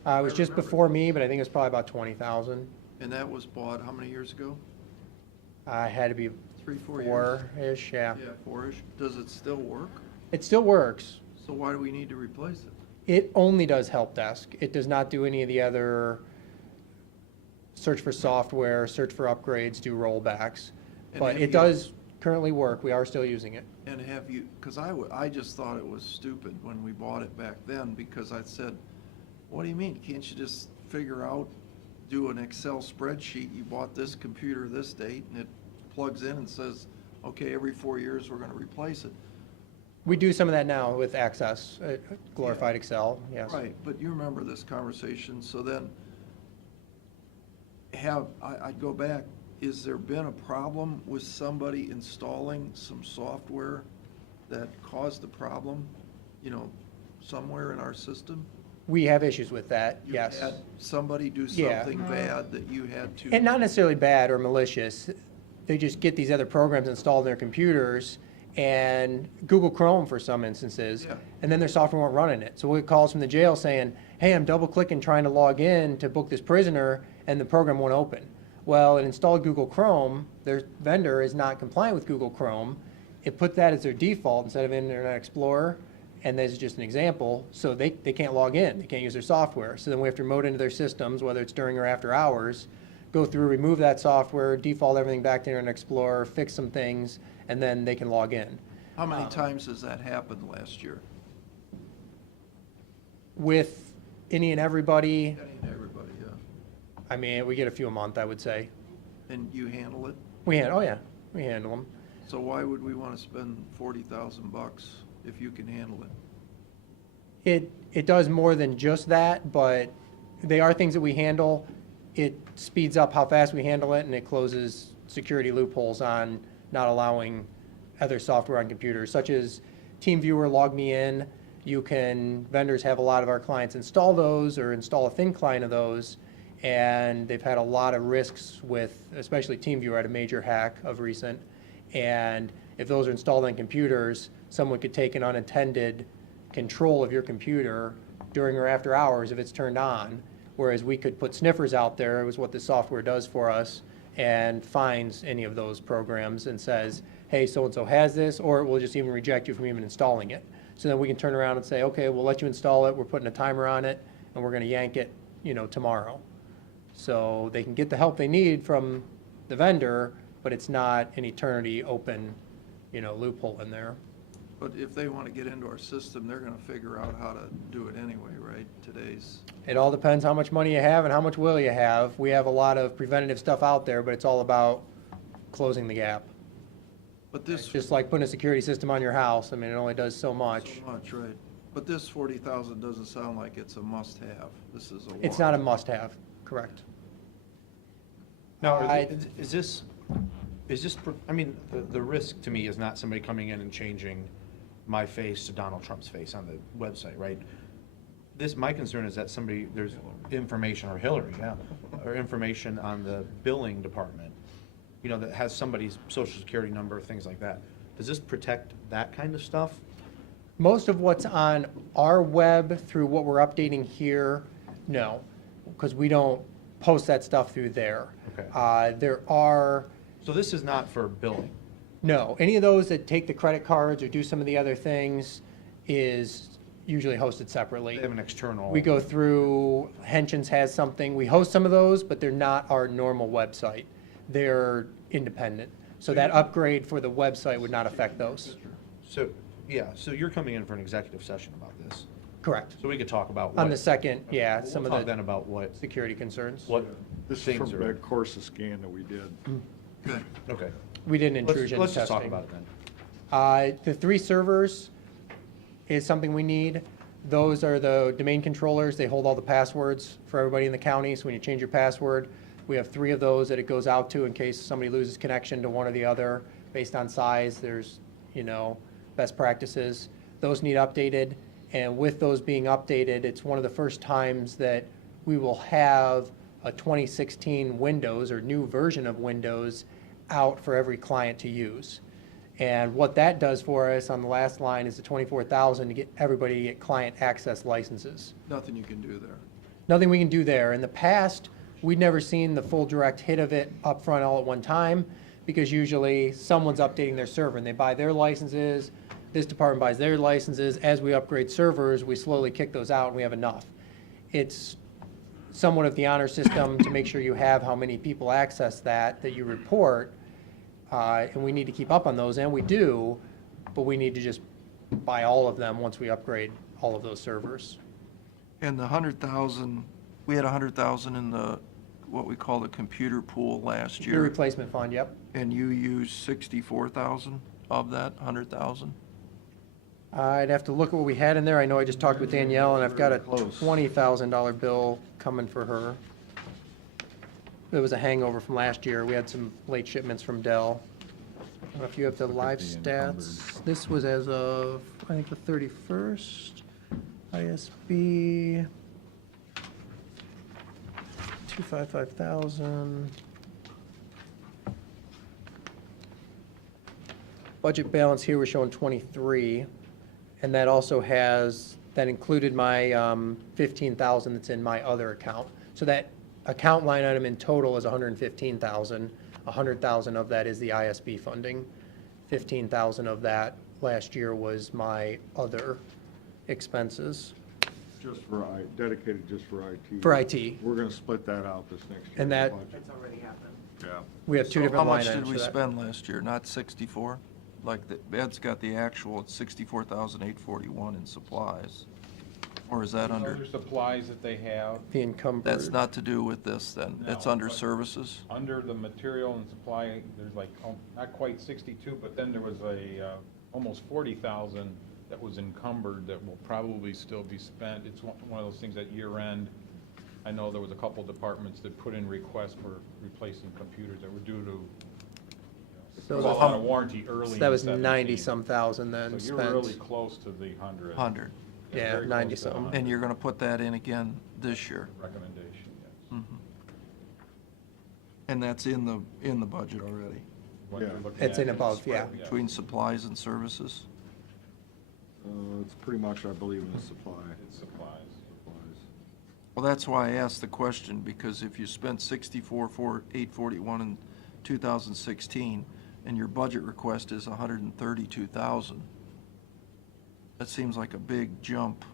It was just before me, but I think it was probably about 20,000. And that was bought how many years ago? Had to be 3-4 years? 4-ish, yeah. Yeah, 4-ish. Does it still work? It still works. So why do we need to replace it? It only does help desk. It does not do any of the other search for software, search for upgrades, do rollbacks. And But have it you- does currently work. We are still using it. And have you, because I just thought it was stupid when we bought it back then, because I said, what do you mean? Can't you just figure out, do an Excel spreadsheet, you bought this computer this date, and it plugs in and says, okay, every 4 years, we're gonna replace it. We do some of that now with Access, glorified Excel, yes. Right, but you remember this conversation, so then I'd go back, is there been a problem with somebody installing some software that caused the problem, somewhere in our system? We have issues with that, You yes. had somebody do Yeah. something bad that you had to. And not necessarily bad or malicious. They just get these other programs installed in their computers and Google Chrome for some instances, Yeah. and then their software won't run in it. So we get calls from the jail saying, hey, I'm double clicking trying to log in to book this prisoner and the program won't open. Well, it installed Google Chrome. Their vendor is not compliant with Google Chrome. It put that as their default instead of Internet Explorer. And this is just an example, so they can't log in, they can't use their software. So then we have to remote into their systems, whether it's during or after hours, go through, remove that software, default everything back to Internet Explorer, fix some things, and then they can log in. How many times has that happened last year? With any and everybody, Any and everybody, yeah. I mean, we get a few a month, I would say. And you handle it? We handle them. So why would we want to spend $40,000 if you can handle it? It does more than just that, but they are things that we handle. It speeds up how fast we handle it, and it closes security loopholes on not allowing other software on computers, such as TeamViewer, Log Me In. Vendors have a lot of our clients install those or install a thin client of those, and they've had a lot of risks with, especially TeamViewer had a major hack of recent. And if those are installed on computers, someone could take an unintended control of your computer during or after hours if it's turned on, whereas we could put sniffers out there, is what the software does for us, and finds any of those programs and says, hey, so-and-so has this, or it will just even reject you from even installing it. So then we can turn around and say, okay, we'll let you install it, we're putting a timer on it, and we're gonna yank it, tomorrow. So they can get the help they need from the vendor, but it's not an eternity open, loophole in there. But if they want to get into our system, they're going to figure out how to do it anyway, right? It all depends how much money you have and how much will you have. We have a lot of preventative stuff out there, but it's all about closing the gap. But this. Just like putting a security system on your house, I mean, it only does so much. So much, right. But this 40,000 doesn't sound like it's a must-have. This is a want. It's not a must-have, correct. Now, I- is this, the risk to me is not somebody coming in and changing my face to Donald Trump's face on the website, right? My concern is that there's information, or Hillary, yeah, or information on the billing department, that has somebody's social security number, things like that. Does this protect that kind of stuff? Most of what's on our web through what we're updating here, no, because we don't post that stuff through there. Okay. There are, So this is not for billing? no, any of those that take the credit cards or do some of the other things is usually hosted separately. They have an external? We go through, Henshins has something, we host some of those, but they're not our normal website. They're independent. So that upgrade for the website would not affect those. So, yeah, so you're coming in for an executive session about this? Correct. So we could talk about what? On the second, yeah, We'll some of talk then the about what security concerns. This is things from are. that Corsa scan that we did. Good. Okay. We did an Let's intrusion just testing. talk about it then. The 3 servers is something we need. Those are the domain controllers. They hold all the passwords for everybody in the county. So when you change your password, We have 3 of those that it goes out to in case somebody loses connection to one or the other. Based on size, there's, best practices. Those need updated, and with those being updated, it's one of the first times that we will have a 2016 Windows or new version of Windows out for every client to use. And what that does for us on the last line is the 24,000 to get everybody to get client access licenses. Nothing you can do there. Nothing we can do there. In the past, we'd never seen the full direct hit of it up front all at one time, because usually someone's updating their server and they buy their licenses, this department buys their licenses. As we upgrade servers, we slowly kick those out and we have enough. It's somewhat of the honor system to make sure you have how many people access that you report, and we need to keep up on those, and we do, but we need to just buy all of them once we upgrade all of those servers. And the 100,000, we had 100,000 in the, what we call the computer pool last Your year. replacement fund, yep. And you used 64,000 of that 100,000? I'd have to look at what we had in there. I know I just talked with Danielle, and I've got a Close. $20,000 bill coming for her. It was a hangover from last year. We had some late shipments from Dell. I don't know if you have the Look at live the stats. This was as of, I think, the 31st. ISB, 255,000. Budget balance here, we're showing 23, and that also has, that included my 15,000 that's in my other account. So that account line item in total is 115,000. 100,000 of that is the ISB funding. 15,000 of that last year was my other expenses. Just for, dedicated just for IT. For IT. We're gonna split that out this next year. And that- budget. That's already happened. Yeah. We have two So different line How items much did for we that. spend last year? Not 64? Like, Ed's got the actual, it's 64,841 in supplies. Or is that under, Other supplies that they have, The encumbered. that's not to do with this then? It's No, under but- services? under the material and supply, there's like, not quite 62, but then there was almost 40,000 that was encumbered that will probably still be spent. It's one of those things at year end. I know there was a couple departments that put in requests for replacing computers that were due to So go that- out of warranty early in So that was 17. 90-some thousand then So you're really spent. close to the 100. 100. Yeah, very close to 90-some. 100 And you're gonna put that in again this year? recommendation, yes. Mhm. And that's in the budget already, What you're Yeah. looking It's at in is above, spread, yeah. between supplies and services? It's pretty much, I believe, in the supply. It's supplies. Supplies. Well, that's why I asked the question, because if you spent 64,841 in 2016, and your budget request is 132,000, that seems like a big jump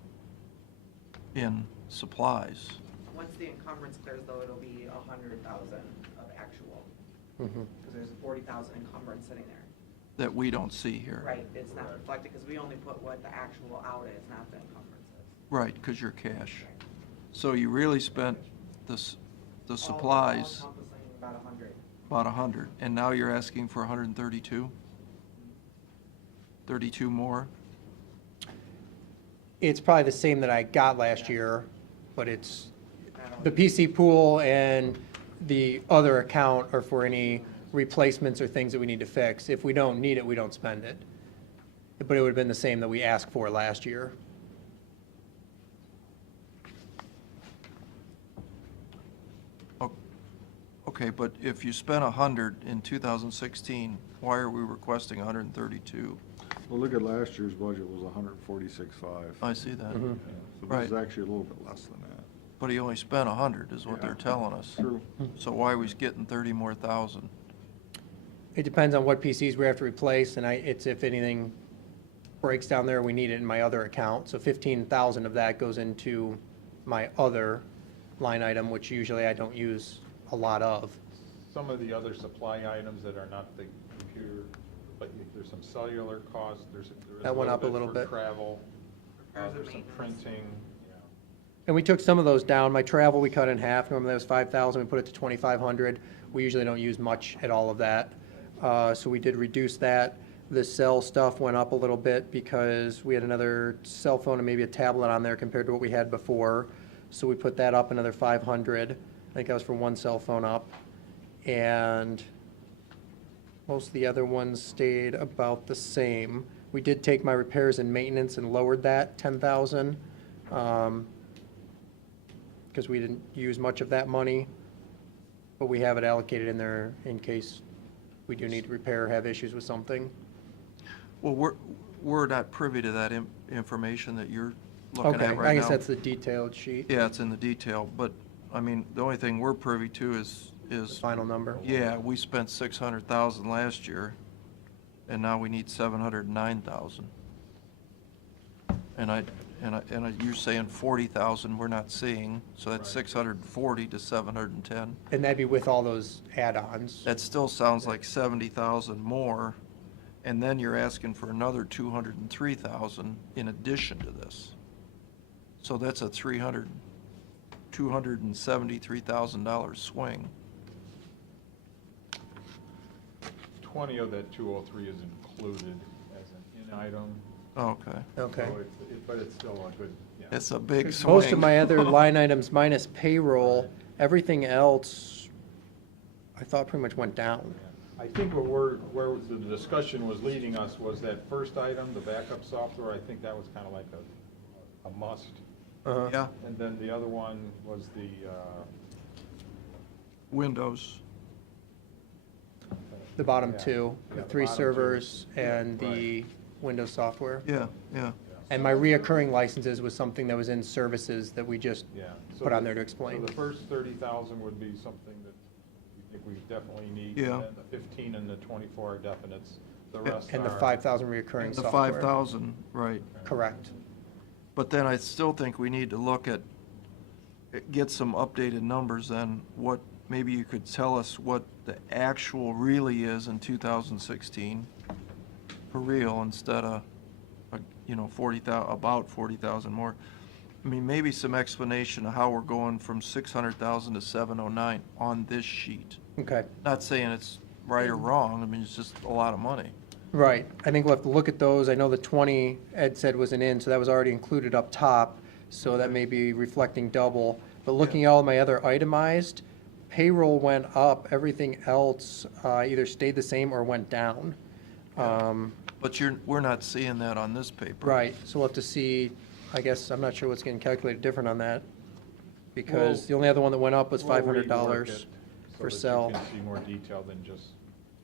in supplies. Once the encumbrance clears though, it'll be 100,000 of actual, Mhm. because there's a 40,000 encumbrance sitting there. That we don't see here. Right, it's not reflected, because we only put what the actual out is, not the encumbrances. Right, because you're cash. So you really spent the All supplies encompassing about 100. about 100, and now you're asking for 132? 32 more? It's probably the same that I got last year, but it's, Not all- the PC pool and the other account are for any replacements or things that we need to fix. If we don't need it, we don't spend it. But it would have been the same that we asked for last year. O- Okay, but if you spent 100 in 2016, why are we requesting 132? Well, look at last year's budget was 146.5. I see that. Mhm. So Right. this is actually a little bit less than that. But he only spent 100, is what Yeah. they're telling us. True. So why are we getting 30 more thousand? It depends on what PCs we have to replace, and it's if anything breaks down there, we need it in my other account. So 15,000 of that goes into my other line item, which usually I don't use a lot of. Some of the other supply items that are not the computer, but there's some cellular costs, there is That went up a little for bit. travel, Repairs and there's some maintenance. printing, yeah. And we took some of those down. My travel, we cut in half. Normally that was 5,000, we put it to 2,500. We usually don't use much at all of that. So we did reduce that. The cell stuff went up a little bit because we had another cell phone and maybe a tablet on there compared to what we had before. So we put that up another 500. think that was for one cell phone up. And most of the other ones stayed about the same. We did take my repairs and maintenance and lowered that 10,000, because we didn't use much of that money, but we have it allocated in there in case we do need to repair or have issues with something. Well, we're not privy to that information that you're looking Okay, at right now. I guess that's the detailed sheet. Yeah, it's in the detail, but, I mean, the only thing we're privy to is, The final number. yeah, we spent 600,000 last year, and now we need 709,000. And you're saying 40,000 we're not seeing, so that's 640 to 710. And that'd be with all those add-ons. That still sounds like 70,000 more, and then you're asking for another 203,000 in addition to this. So that's a $273,000 swing. 20 of that 203 is included as an in item. Okay. Okay. So but it's still a good, yeah. It's a big swing. Most of my other line items minus payroll, everything else, I thought pretty much went down. I think where the discussion was leading us was that first item, the backup software. I think that was kind of like a must. Uh-huh. Yeah, And then the other one was the, Windows. The bottom Yeah. two, Yeah, the the 3 bottom two. servers and Yeah, the Windows software. Yeah, yeah. And my reoccurring licenses was something that was in services that we just yeah. So put on the- there to explain. So the first 30,000 would be something that we think we definitely need. Yeah. And then the 15 and the 24 are definites. The Yeah. rest And the are- 5,000 reoccurring The software. 5,000, right. Correct. But then I still think we need to look at, get some updated numbers then, what, maybe you could tell us what the actual really is in 2016 for real instead of, 40,000, about 40,000 more. I mean, maybe some explanation of how we're going from 600,000 to 709 on this sheet. Okay. Not saying it's right or wrong, I mean, it's just a lot of money. Right. I think we'll have to look at those. I know the 20 Ed said wasn't in, so that was already included up top, so that may be reflecting double. But looking at all my other itemized, payroll went up, everything else either stayed the same or went down. But we're not seeing that on this paper. Right, so we'll have to see, I guess, I'm not sure what's getting calculated different on that, because We'll- the only other one that went up was We'll rework $500 it for so cell. that you can see more detail than just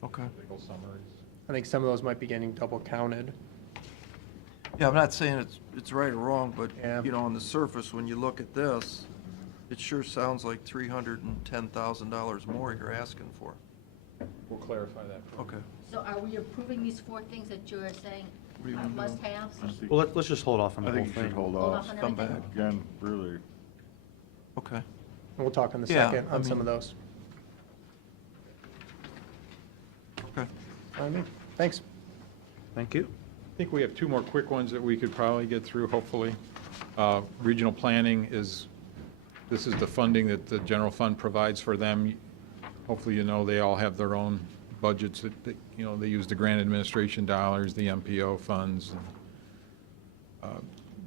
Okay. legal summaries. I think some of those might be getting double counted. Yeah, I'm not saying it's right or wrong, but, Yeah. on the surface, when you look at this, it sure sounds like $310,000 more you're asking for. We'll clarify that. for you. Okay. So are we approving these 4 things that you're saying What do you are wanna do? must-haves? Well, let's just hold off on I think you should hold Hold off. off on Come everything? back. Again, really, Okay. And we'll talk in the Yeah, second I on some mean- of those. Okay. All right, thanks. Thank you. I think we have 2 more quick ones that we could probably get through, hopefully. Regional planning this is the funding that the general fund provides for them. Hopefully, they all have their own budgets that, they use the grant administration dollars, the MPO funds.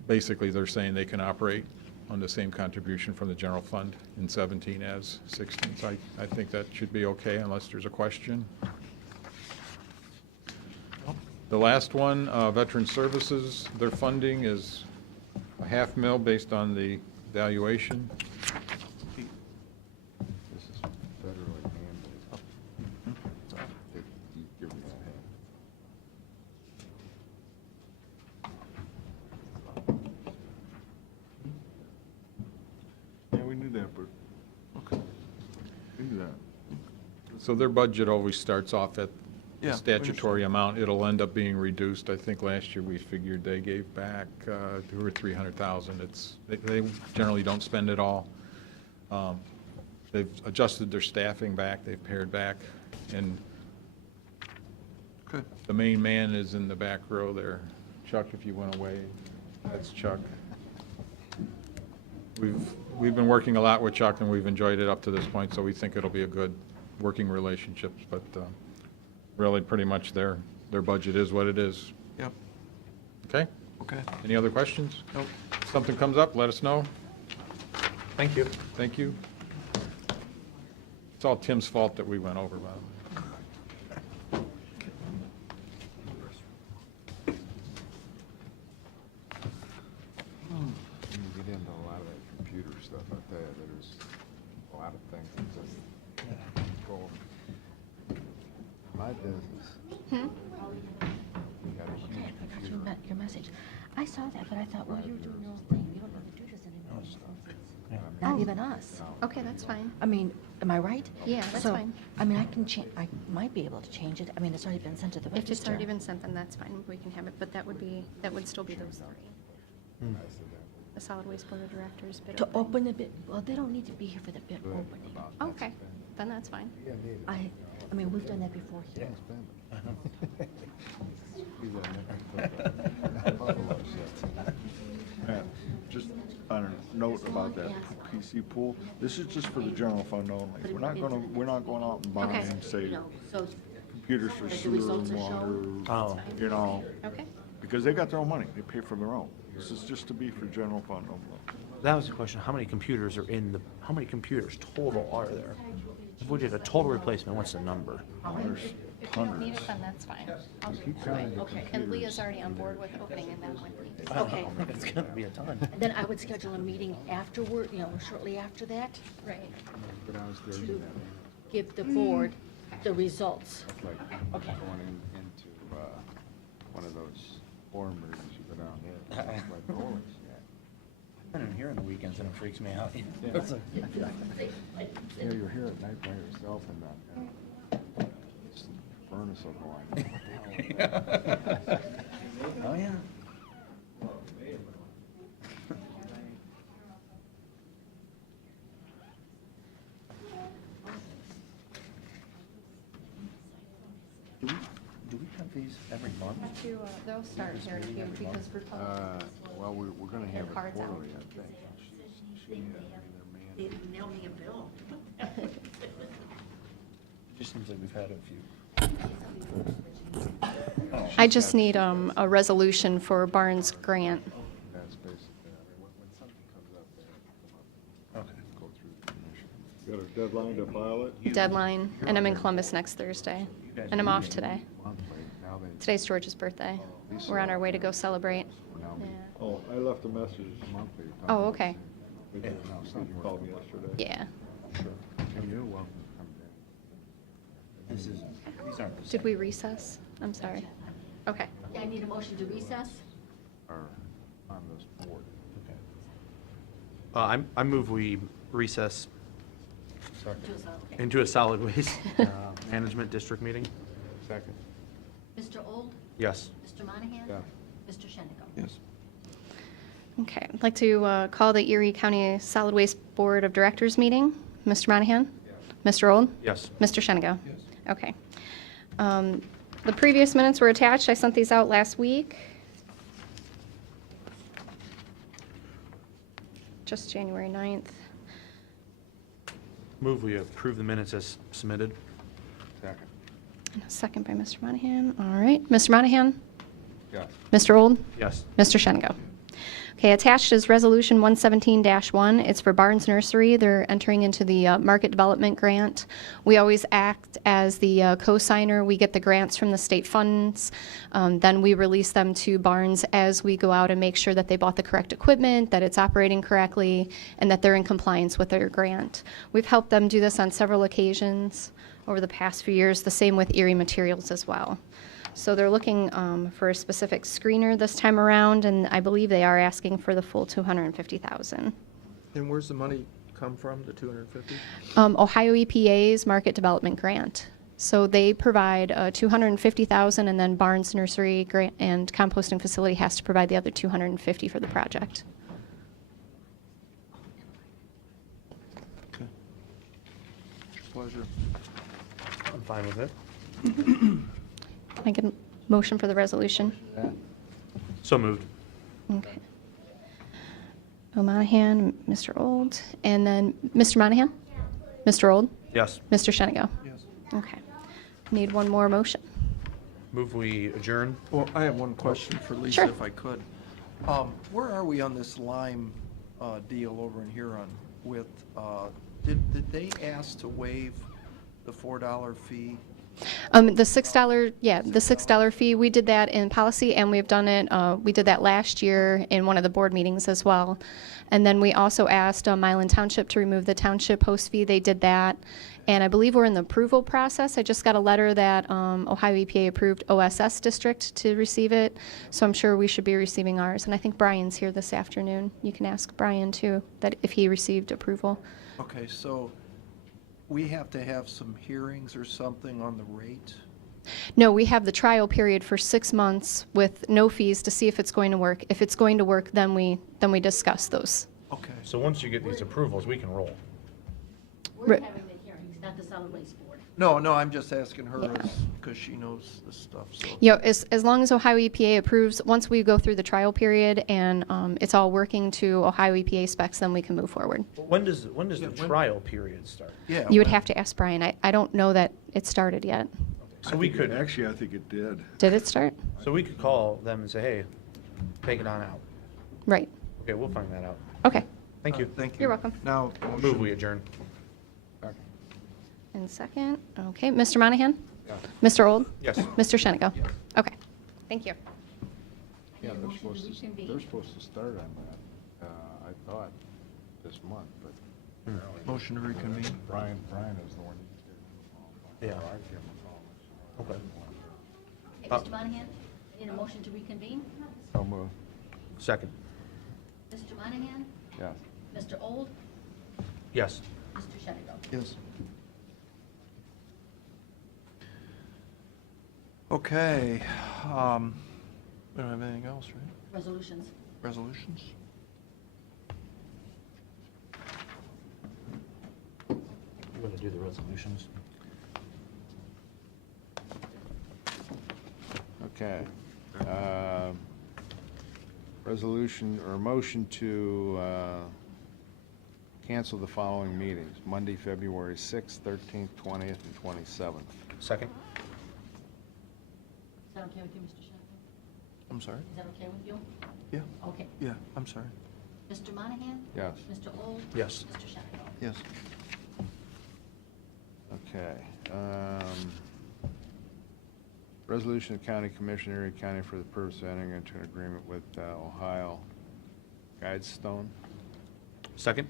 Basically, they're saying they can operate on the same contribution from the general fund in 17 as 16. So I think that should be okay unless there's a question. The last one, Veteran Services, their funding is a $500,000 based on the valuation. this is federally handled. You give me that hand. Yeah, we knew that, but, Okay. we knew that. So their budget always starts off at Yeah, the I statutory amount. It'll end up being reduced. I think last year we figured they gave back $200,000 or $300,000. They generally don't spend it all. They've adjusted their staffing back, they've pared back, and Okay. the main man is in the back row there. Chuck, if you went away, that's Chuck. We've been working a lot with Chuck, and we've enjoyed it up to this point, so we think it'll be a good working relationship. But really, pretty much their budget is what it is. Yep. Okay? Okay. Any other questions? Nope. Something comes up, let us know. Thank you. Thank you. It's all Tim's fault that we went over, Bob. When you get into a lot of that computer stuff, I tell you, there's a lot of things that just go. My business. Hmm? We got a Okay, huge I got computer. your message. I saw that, but I thought, well, you were doing your own thing. You don't have to do this anymore. Not even us. Okay, that's fine. I mean, am I right? Yeah, that's So, fine. I mean, I might be able to change it. I mean, it's already been sent to the register. If it's already been sent, then that's fine, we can have it, but that would still be those three. The solid waste board of directors bid To opening. open the bid, well, they don't need to be here for the bid opening. Okay, then that's fine. I mean, we've done that before here. Matt, just on a note about that PC pool, this is just for the general fund only. We're not going out and Okay. buying, say, No, so, computers for As the sewer results and are shown. water, Oh. you know, Okay, because they got their own money. They pay for their own. This is just to be for general fund only. That was the question, how many computers how many computers total are there? If we did a total replacement, what's the number? There's if you don't need it, hundreds. then that's fine. I'll do keep it. trying to Okay, and computers. Leah's already on board with opening in that one week. okay. It's gonna be a ton. Then I would schedule a meeting afterward, shortly after that, Right. Go downstairs to and have give the board the results. it's like Okay. going into one of those form rooms, you go down there. It's like rollers, yeah. I've been in here on the weekends and it freaks me out. Yeah, you're here at night by yourself and that furnace will go on. What the hell is that? Oh, yeah. Do we have these every month? They'll start here in a few, because Republic. Well, we're gonna have it cards out. quarterly, I think. She had me They there, man. mail me a bill. Just seems like we've had a few. I just need a resolution for Barnes Grant. That's basically, I mean, when something comes up, they have to come up and go through the commission. Got a deadline to file it? Deadline, and I'm in Columbus next Thursday, and I'm off today. Monthly, now they, Today's George's birthday. We're on our way to go celebrate. now Yeah. Oh, I left a message. monthly. Oh, okay. You called me yesterday. Yeah. You're welcome to come down. These aren't the Did same. we recess? I'm sorry. Okay. Yeah, I need a motion to recess. Or on this board. I move we recess Okay. into a solid waste management district meeting. Second. Mr. Old? Yes. Mr. Monahan? Yeah. Mr. Shennick? Yes. Okay. I'd like to call the Erie County Solid Waste Board of Directors meeting. Mr. Monahan? Mr. Old? Yes. Mr. Shennigo? Yes. Okay. The previous minutes were attached. I sent these out last week. Just January 9th. Move we approve the minutes as submitted. Second. And a second by Mr. Monahan. All right. Mr. Monahan? Yes. Mr. Old? Yes. Mr. Shennigo? Okay, attached is Resolution 117-1. It's for Barnes Nursery. They're entering into the Market Development Grant. We always act as the co-signer. We get the grants from the state funds. Then we release them to Barnes as we go out and make sure that they bought the correct equipment, that it's operating correctly, and that they're in compliance with their grant. We've helped them do this on several occasions over the past few years, the same with Erie Materials as well. So they're looking for a specific screener this time around, and I believe they are asking for the full $250,000. And where's the money come from, the 250? Ohio EPA's Market Development Grant. So they provide $250,000, and then Barnes Nursery Grant and Composting Facility has to provide the other $250,000 for the project. Pleasure. I'm fine with it. Can I get a motion for the resolution? So moved. Okay. Bill Monahan, Mr. Old, and then Mr. Monahan? Mr. Old? Yes. Mr. Shennigo? Yes. Okay. Need one more motion. Move we adjourn. Well, I have one question for Lisa, Sure. if I could. Where are we on this Lime deal over in Huron with, did they ask to waive the $4 fee? The $6, yeah, the $6 fee, we did that in policy, and we've done it, we did that last year in one of the board meetings as well. And then we also asked Milan Township to remove the township host fee. They did that. And I believe we're in the approval process. I just got a letter that Ohio EPA approved OSS district to receive it. So I'm sure we should be receiving ours. And I think Brian's here this afternoon. You can ask Brian too, that if he received approval. Okay, so we have to have some hearings or something on the rate? No, we have the trial period for 6 months with no fees to see if it's going to work. If it's going to work, then we discuss those. Okay. So once you get these approvals, we can roll. We're Right. having the hearings, not the solid waste board. No, I'm just asking her because she knows this stuff, so. You know, as long as Ohio EPA approves, once we go through the trial period and it's all working to Ohio EPA specs, then we can move forward. When does the trial period start? Yeah. You would have to ask Brian. I don't know that it started yet. So we could, Actually, I think it did. Did it start? so we could call them and say, hey, take it on out. Right. Okay, we'll find that out. Okay. Thank you. Thank you. You're welcome. Now, Move we adjourn. And second, okay, Mr. Monahan? Mr. Old? Yes. Mr. Shenigo? Okay. Thank you. Yeah, Need a motion to reconvene. they're supposed to start on that, I thought, this month, but motion to reconvene. Brian is the one who did. Yeah. I'd give him a call. Okay. Okay, Mr. Monahan, need a motion to reconvene? So move. Second. Mr. Monahan? Yes. Mr. Old? Yes. Mr. Shenigo? Yes. Okay, we don't have anything else, right? Resolutions. Resolutions? You want to do the resolutions? Okay. Resolution or motion to cancel the following meetings, Monday, February 6th, 13th, 20th, and 27th. Second. Is that okay with you, Mr. Shenigo? I'm sorry? Is that okay with you? Yeah, Okay. yeah, I'm sorry. Mr. Monahan? Yes. Mr. Old? Yes. Mr. Shenigo? Yes. Okay. Resolution of County Commission, Erie County, for the purpose of entering into an agreement with Ohio Guidestone. Second.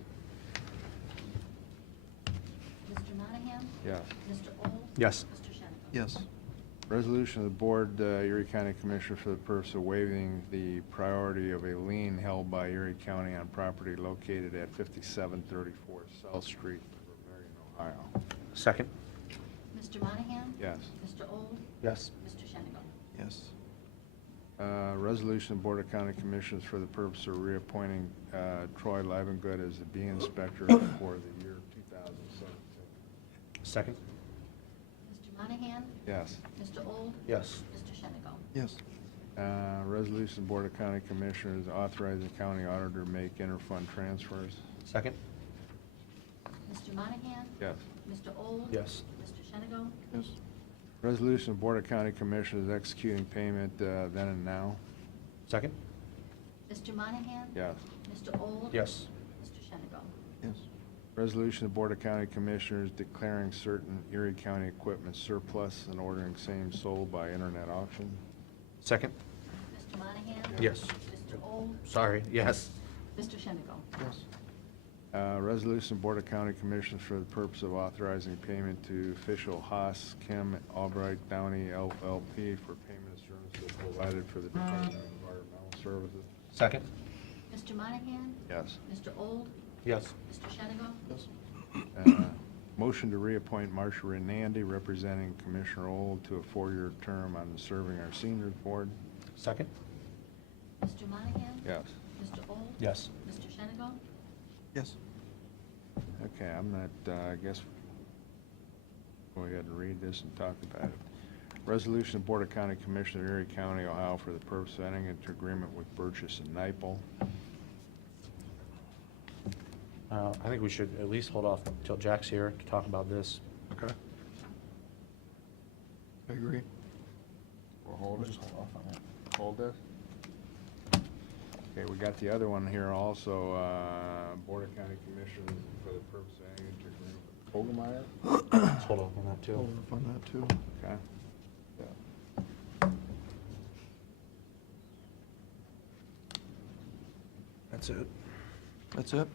Mr. Monahan? Yes. Mr. Old? Yes. Mr. Shenigo? Yes. Resolution of the Board, Erie County Commissioner, for the purpose of waiving the priority of a lien held by Erie County on property located at 5734 South Street, Marion, Ohio. Second. Mr. Monahan? Yes. Mr. Old? Yes. Mr. Shenigo? Yes. Resolution of Board of County Commissioners for the purpose of reappointing Troy Livengood as the bee inspector for the year 2017. Second. Mr. Monahan? Yes. Mr. Old? Yes. Mr. Shenigo? Yes. Resolution of Board of County Commissioners authorizing county auditor to make interfund transfers. Second. Mr. Monahan? Yes. Mr. Old? Yes. Mr. Shenigo? Yes. Resolution of Board of County Commissioners executing payment then and now. Second. Mr. Monahan? Yes. Mr. Old? Yes. Mr. Shenigo? Yes. Resolution of Board of County Commissioners declaring certain Erie County equipment surplus and ordering same sold by internet auction. Second. Mr. Monahan? Yes. Mr. Old? Sorry, yes. Mr. Shenigo? Yes. Resolution of Board of County Commissioners for the purpose of authorizing payment to official Haas Kim Albright Downey LLP for payment of services provided for the Department of Environmental Services. Second. Mr. Monahan? Yes. Mr. Old? Yes. Mr. Shenigo? Yes. Motion to reappoint Marcia Renandy, representing Commissioner Old, to a 4-year term on serving our Seniors Board. Second. Mr. Monahan? Yes. Mr. Old? Yes. Mr. Shenigo? Yes. Okay, I'm not, I guess, go ahead and read this and talk about it. Resolution of Board of County Commissioners, Erie County, Ohio, for the purpose of entering into agreement with Burgess and Nyepel. I think we should at least hold off until Jack's here to talk about this. Okay. I agree. We'll hold it. Just hold off on that. Hold this. Okay, we got the other one here also, Board of County Commissioners for the purpose of entering into agreement with Hogemeyer? Let's hold off on that too. Hold off on that too. Okay. That's it? That's it?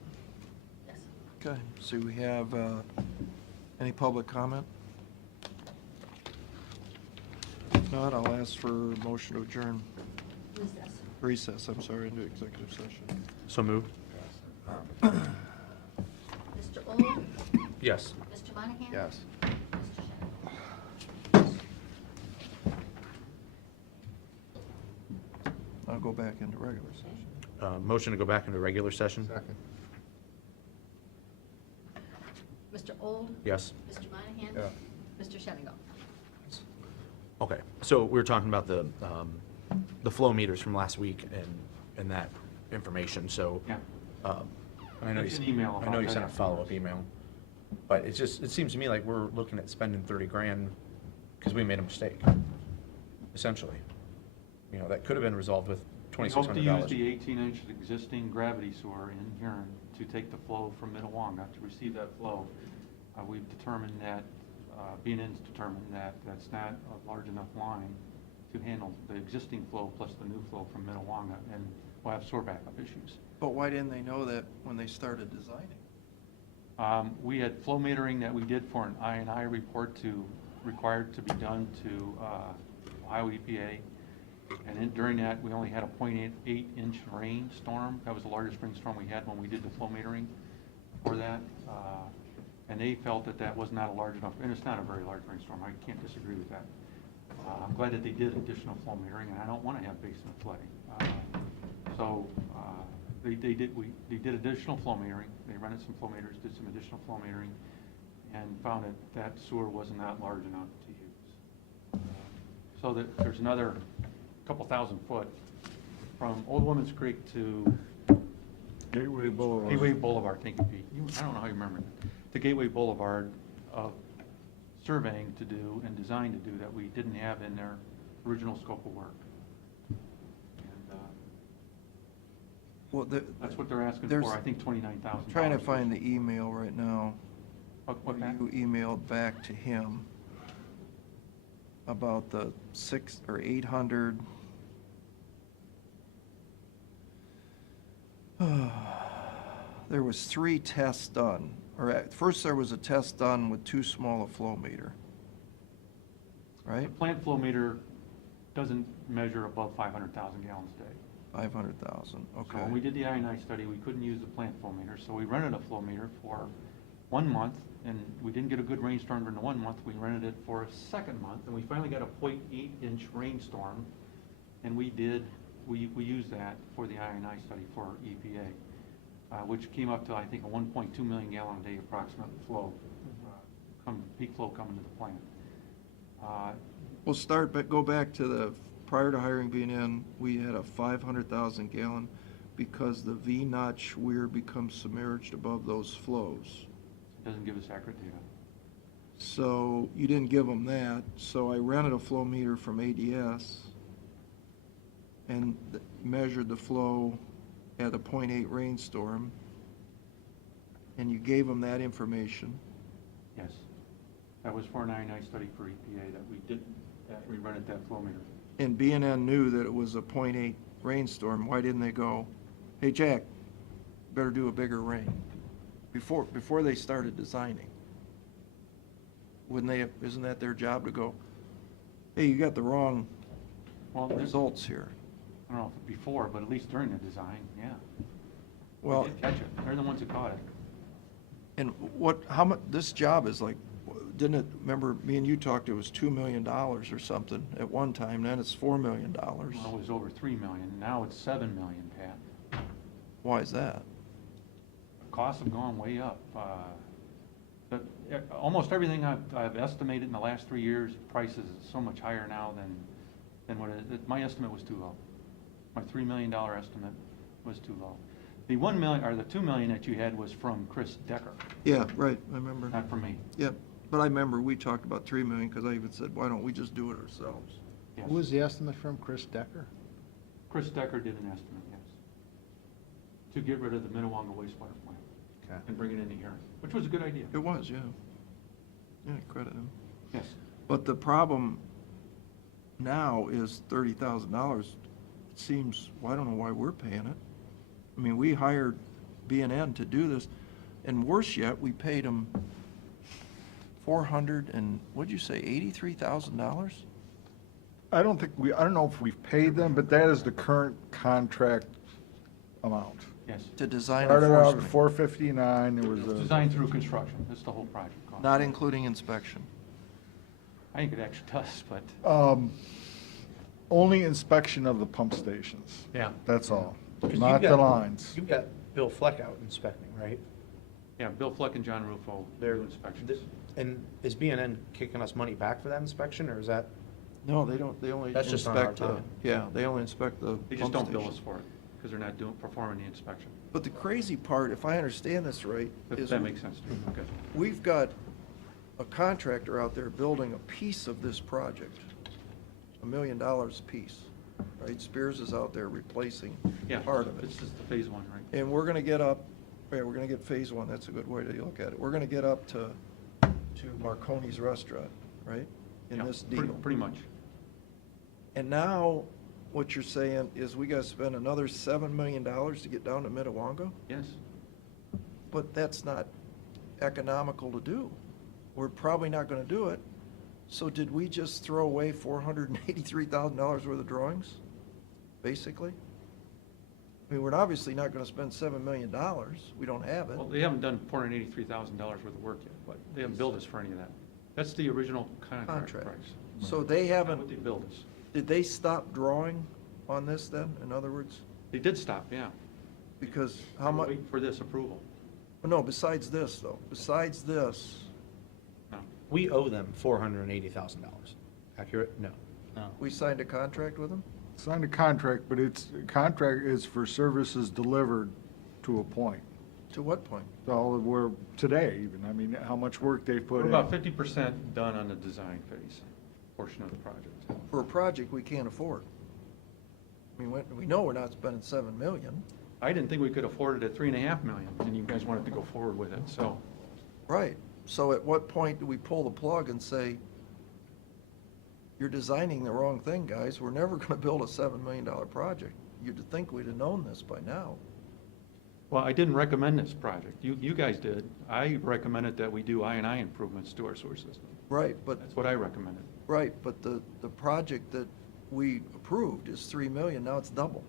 Yes. Okay, so we have, any public comment? If not, I'll ask for a motion to adjourn. Recess, I'm sorry, into executive session. So moved? Mr. Old? Yes. Mr. Monahan? Yes. Mr. Shannon? I'll go back into regular session. Motion to go back into regular session? Second. Mr. Old? Yes. Mr. Monahan? Yeah. Mr. Shannon? Okay, so we were talking about the flow meters from last week and that information, so. Yeah. I know you, It's an email I know about you that sent a afterwards. follow-up email, but it seems to me like we're looking at spending 30 grand because we made a mistake, essentially. You know, that could have been resolved with We hope to use $2,600. the 18-inch existing gravity sewer in Huron to take the flow from Minnewanka, to receive that flow. We've determined that, B&N's determined that that's not a large enough line to handle the existing flow plus the new flow from Minnewanka, and we'll have sewer backup issues. But why didn't they know that when they started designing? We had flow metering that we did for an I&I report required to be done to Ohio EPA. And during that, we only had a 0.8-inch rainstorm. That was the largest rainstorm we had when we did the flow metering for that. And they felt that that was not a large enough, and it's not a very large rainstorm. I can't disagree with that. I'm glad that they did additional flow metering, and I don't want to have basement flooding. They did additional flow metering. They rented some flow meters, did some additional flow metering, and found that sewer was not large enough to use. So that there's another couple thousand foot from Old Woman's Creek to Gateway Boulevard. Gateway Boulevard, thank you, Pete. I don't know how you remember that. To Gateway Boulevard, surveying to do and design to do that we didn't have in their original scope of work. And Well, that's what they're asking there's- for, I think $29,000. Trying to find the email right now. What that? You emailed back to him about the 600 or 800. There was 3 tests done, or at first there was a test done with too small a flow meter, The right? plant flow meter doesn't measure above 500,000 gallons a day. 500,000, So okay. when we did the I&I study, we couldn't use the plant flow meter, so we rented a flow meter for 1 month, and we didn't get a good rainstorm during the 1 month. We rented it for a second month, and we finally got a 0.8-inch rainstorm, and we used that for the I&I study for EPA, which came up to, I think, a 1.2 million gallon a day approximate flow, peak flow coming to the plant. We'll start, but go back to the, prior to hiring B&N, we had a 500,000 gallon because the V-notch weir becomes submerged above those flows. It doesn't give us accurate data. So you didn't give them that, so I rented a flow meter from ADS and measured the flow at a 0.8 rainstorm, and you gave them that information. Yes. That was for an I&I study for EPA that we rented that flow meter. And B&N knew that it was a 0.8 rainstorm. Why didn't they go, hey, Jack, better do a bigger rain? Before they started designing. Wouldn't they have, isn't that their job to go, hey, you got the wrong results here? I don't know if before, but at least during the design, yeah. Well, They did catch it. They're the ones who caught it. and how much, this job is like, didn't it, remember, me and you talked, it was $2 million or something at one time, then it's $4 million. Well, it was over 3 million. Now it's 7 million, Pat. Why is that? Costs have gone way up. But almost everything I've estimated in the last 3 years, prices is so much higher now than what my estimate was too low. My $3 million estimate was too low. The 1 million, or the 2 million that you had was from Chris Decker, Yeah, right, I remember. not from me. Yep, but I remember we talked about 3 million, because I even said, why don't we just do it ourselves? Yes. Who was the estimate from, Chris Decker? Chris Decker did an estimate, yes, to get rid of the Minnewanka wastewater plant Okay. and bring it into here, which was a good idea. It was, yeah. Yeah, credit him. Yes. But the problem now is $30,000. It seems, well, I don't know why we're paying it. I mean, we hired B&N to do this, and worse yet, we paid them what'd you say, $83,000? I don't know if we've paid them, but that is the current contract amount. Yes. To design Started out at enforcement, 459, it was It's a. designed through construction, that's the whole project cost. not including inspection. I think it actually does, but, Only inspection of the pump stations. Yeah. That's all, 'Cause you've not the got- lines. You've got Bill Fleck out inspecting, right? yeah, Bill Fleck and John Rufo They're do inspections. And is B&N kicking us money back for that inspection, or is that? No, they don't, they only That's just on our inspect the, time. yeah, they only inspect the They just pump don't bill stations. us for it, because they're not performing the inspection. But the crazy part, if I understand this right, If is that makes sense to you, okay. we've got a contractor out there building a piece of this project, $1 million a piece, right? Spears is out there replacing Yeah, part of it. this is the phase one, right? And we're gonna get up, yeah, we're gonna get phase one, that's a good way to look at it. We're gonna get up to Marconi's restaurant, right? In Yeah, this pretty- deal. Pretty much. And now, what you're saying is we gotta spend another $7 million to get down to Minnewango? Yes. But that's not economical to do. We're probably not gonna do it. So did we just throw away $483,000 worth of drawings, basically? I mean, we're obviously not gonna spend $7 million. We don't have it. Well, they haven't done $483,000 worth of work yet, but they haven't billed us for any of that. That's the original contract Contract. price. So they Not haven't, what they billed us. did they stop drawing on this then, in other words? They did stop, yeah. Because how much, Wait for this approval. no, besides this though, besides this, No. We owe them $480,000. Accurate? No. No. we signed a contract with them? Signed a contract, but contract is for services delivered to a point. To what point? So we're, today even, I mean, how much work they've put We're in. about 50% done on the design phase portion of the project. For a project we can't afford. I mean, we know we're not spending $7 million. I didn't think we could afford it at $3.5 million, and you guys wanted to go forward with it, so. Right. So at what point do we pull the plug and say, you're designing the wrong thing, guys. We're never gonna build a $7 million project. You'd think we'd have known this by now. Well, I didn't recommend this project. You guys did. I recommended that we do I&I improvements to our sewer system. Right, but, That's what I recommended. right, but the project that we approved is $3 million, now it's double.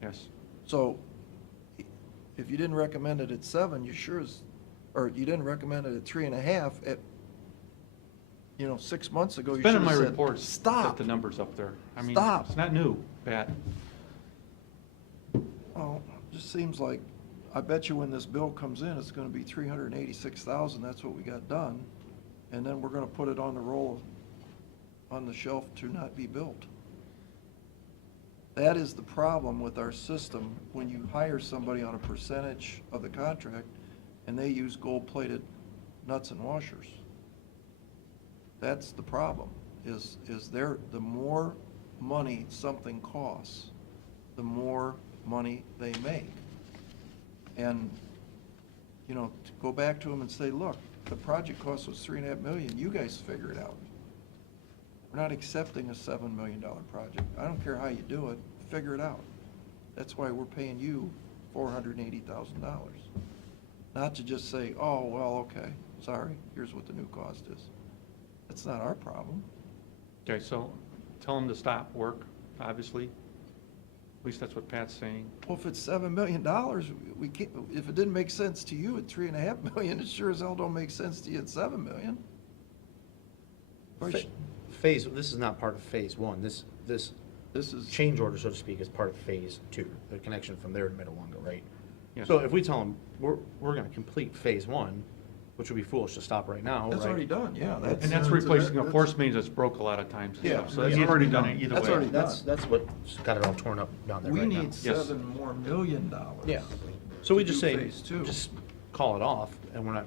Yes. So if you didn't recommend it at 7, you sure as, or you didn't recommend it at 3.5, at, 6 months ago, you It's been should in have my said, reports, stop. set the numbers up there. I mean, Stop. it's not new, Pat. Well, just seems like, I bet you when this bill comes in, it's gonna be 386,000, that's what we got done. And then we're gonna put it on the roll, on the shelf to not be built. That is the problem with our system, when you hire somebody on a percentage of the contract, and they use gold-plated nuts and washers. That's the problem, is the more money something costs, the more money they make. And, to go back to them and say, look, the project cost was $3.5 million, you guys figure it out. We're not accepting a $7 million project. I don't care how you do it, figure it out. That's why we're paying you $480,000. Not to just say, oh, well, okay, sorry, here's what the new cost is. That's not our problem. Okay, so tell them to stop work, obviously. At least that's what Pat's saying. Well, if it's $7 million, we can't, if it didn't make sense to you at $3.5 million, it sure as hell don't make sense to you at $7 million. Or sh- Phase, this is not part of phase one. This This is, change order, so to speak, is part of phase two, the connection from there to Minnewango, right? Yes. So if we tell them, we're gonna complete phase one, which would be foolish to stop right now, right? that's already done, yeah, that's. And that's replacing a force main that's broke a lot of times and Yeah, stuff, so that's yeah. already done it either way. That's already done. That's what's got it all torn up down there We right now. need Yes. $7 more million. Yeah. So we to just do say, phase two. just call it off, and we're not,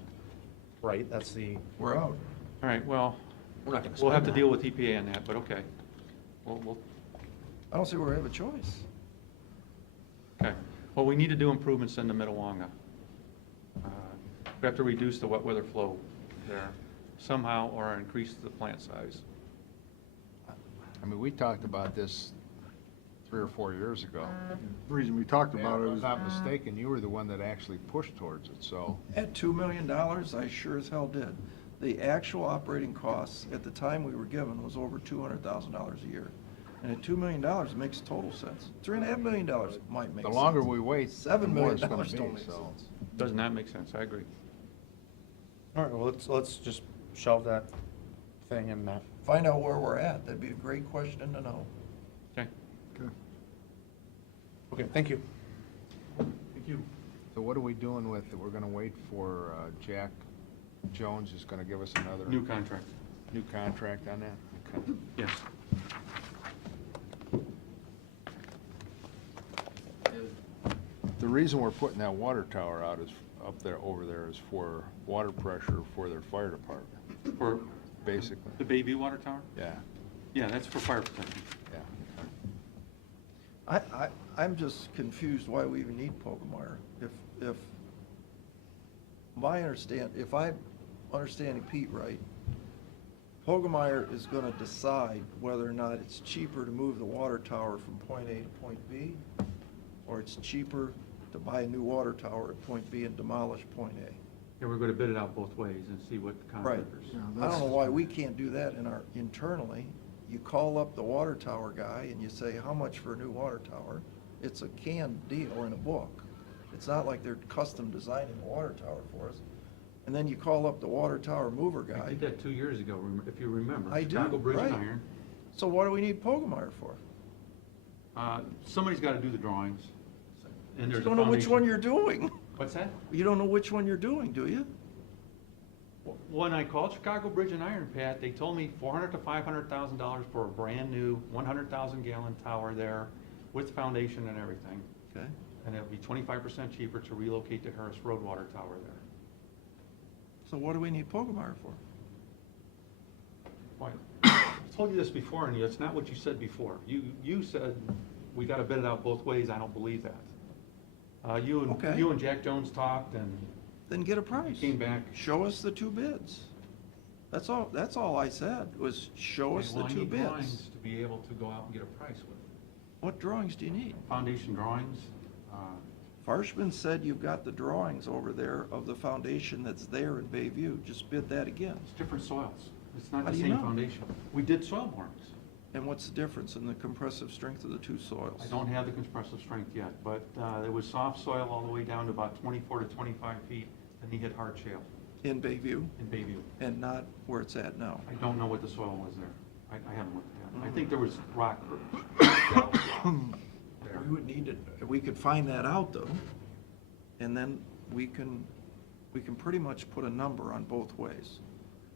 right, that's the, We're out. All right, well, we're not gonna we'll have spend to that. deal with EPA on that, but okay. We'll, I don't see where we have a choice. okay. Well, we need to do improvements in the Minnewanka. We have to reduce the wet weather flow there. somehow or increase the plant size. I mean, we talked about this 3 or 4 years ago. The reason we talked And about if it I'm was, not mistaken, you were the one that actually pushed towards it, so. At $2 million, I sure as hell did. The actual operating costs at the time we were given was over $200,000 a year. And at $2 million, it makes total sense. $3.5 million might make The sense. longer we wait, $7 the more million it's gonna don't be, make so. sense. Does not make sense, I agree. All right, well, let's just shelve that thing and Find out where we're at. That'd be a great question to know. Okay. okay, thank you. Thank you. So what are we doing with it? We're gonna wait for Jack Jones is gonna give us another. New contract. New contract on that? Okay. Yes. The reason we're putting that water tower out is, up there, over there, is for water pressure for their fire department, For basically. the Bayview Water Tower? Yeah, Yeah, that's for fire protection. yeah. I'm just confused why we even need Pogemeyer. If I'm understanding Pete right, Pogemeyer is gonna decide whether or not it's cheaper to move the water tower from point A to point B, or it's cheaper to buy a new water tower at point B and demolish point A. Yeah, we're gonna bid it out both ways and see what the Right. contractors. I don't know why we can't do that internally. You call up the water tower guy and you say, how much for a new water tower? It's a canned deal in a book. It's not like they're custom designing a water tower for us. And then you call up the water tower mover I guy. did that 2 years ago, if you remember. I do, Chicago Bridge and right. Iron. So what do we need Pogemeyer for? Somebody's gotta do the drawings. And You there's a don't know which foundation. one you're doing. What's that? You don't know which one you're doing, do you? When I called Chicago Bridge and Iron, Pat, they told me $400,000 to $500,000 for a brand-new 100,000-gallon tower there with foundation and everything. Okay. And it'll be 25% cheaper to relocate the Harris Road Water Tower there. So what do we need Pogemeyer for? Why? I told you this before, and it's not what you said before. You said we gotta bid it out both ways. I don't believe that. Okay. You and Jack Jones talked, and Then get a price. came back. Show us the two bids. That's all I said, was show us the Well, I two need bids. drawings to be able to go out and get a price with. What drawings do you need? Foundation drawings, Farshman said you've got the drawings over there of the foundation that's there in Bayview. Just bid that again. it's different soils. It's not How the do you same know? foundation. We did soil borings. And what's the difference in the compressive strength of the two soils? I don't have the compressive strength yet, but it was soft soil all the way down to about 24 to 25 feet, and he hit hard shale In Bayview, in Bayview. and not where it's at now. I don't know what the soil was there. I haven't looked at it. I think there was rock. there. We would need to, we could find that out though, and then we can pretty much put a number on both ways.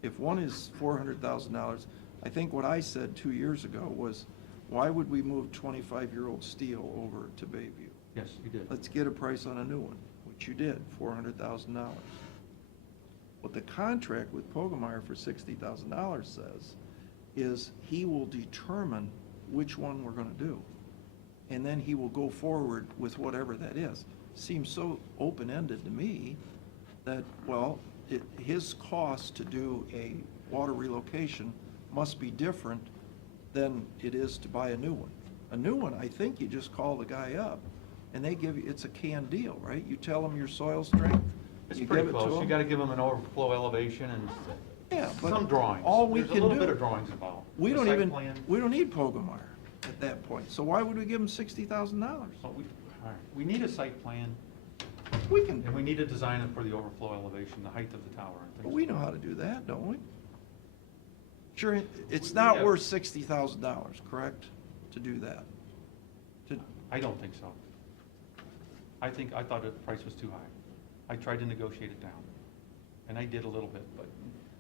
If one is $400,000, I think what I said 2 years ago was, why would we move 25-year-old steel over to Bayview? Yes, you did. Let's get a price on a new one, which you did, $400,000. What the contract with Pogemeyer for $60,000 says is he will determine which one we're gonna do. And then he will go forward with whatever that is. Seems so open-ended to me that, well, his cost to do a water relocation must be different than it is to buy a new one. A new one, I think you just call the guy up and they give you, it's a canned deal, right? You tell them your soil strength, It's you pretty give it to close. You them. gotta give them an overflow elevation and Yeah, but some drawings. all we There's can a little do- bit of drawings involved. We A don't site even, plan. we don't need Pogemeyer at that point. So why would we give him $60,000? But all right. We need a site plan, We can, and we need to design it for the overflow elevation, the height of the tower and but things. we know how to do that, don't we? Sure, it's We not have- worth $60,000, correct, to do that? I don't think so. I thought the price was too high. I tried to negotiate it down, and I did a little bit, but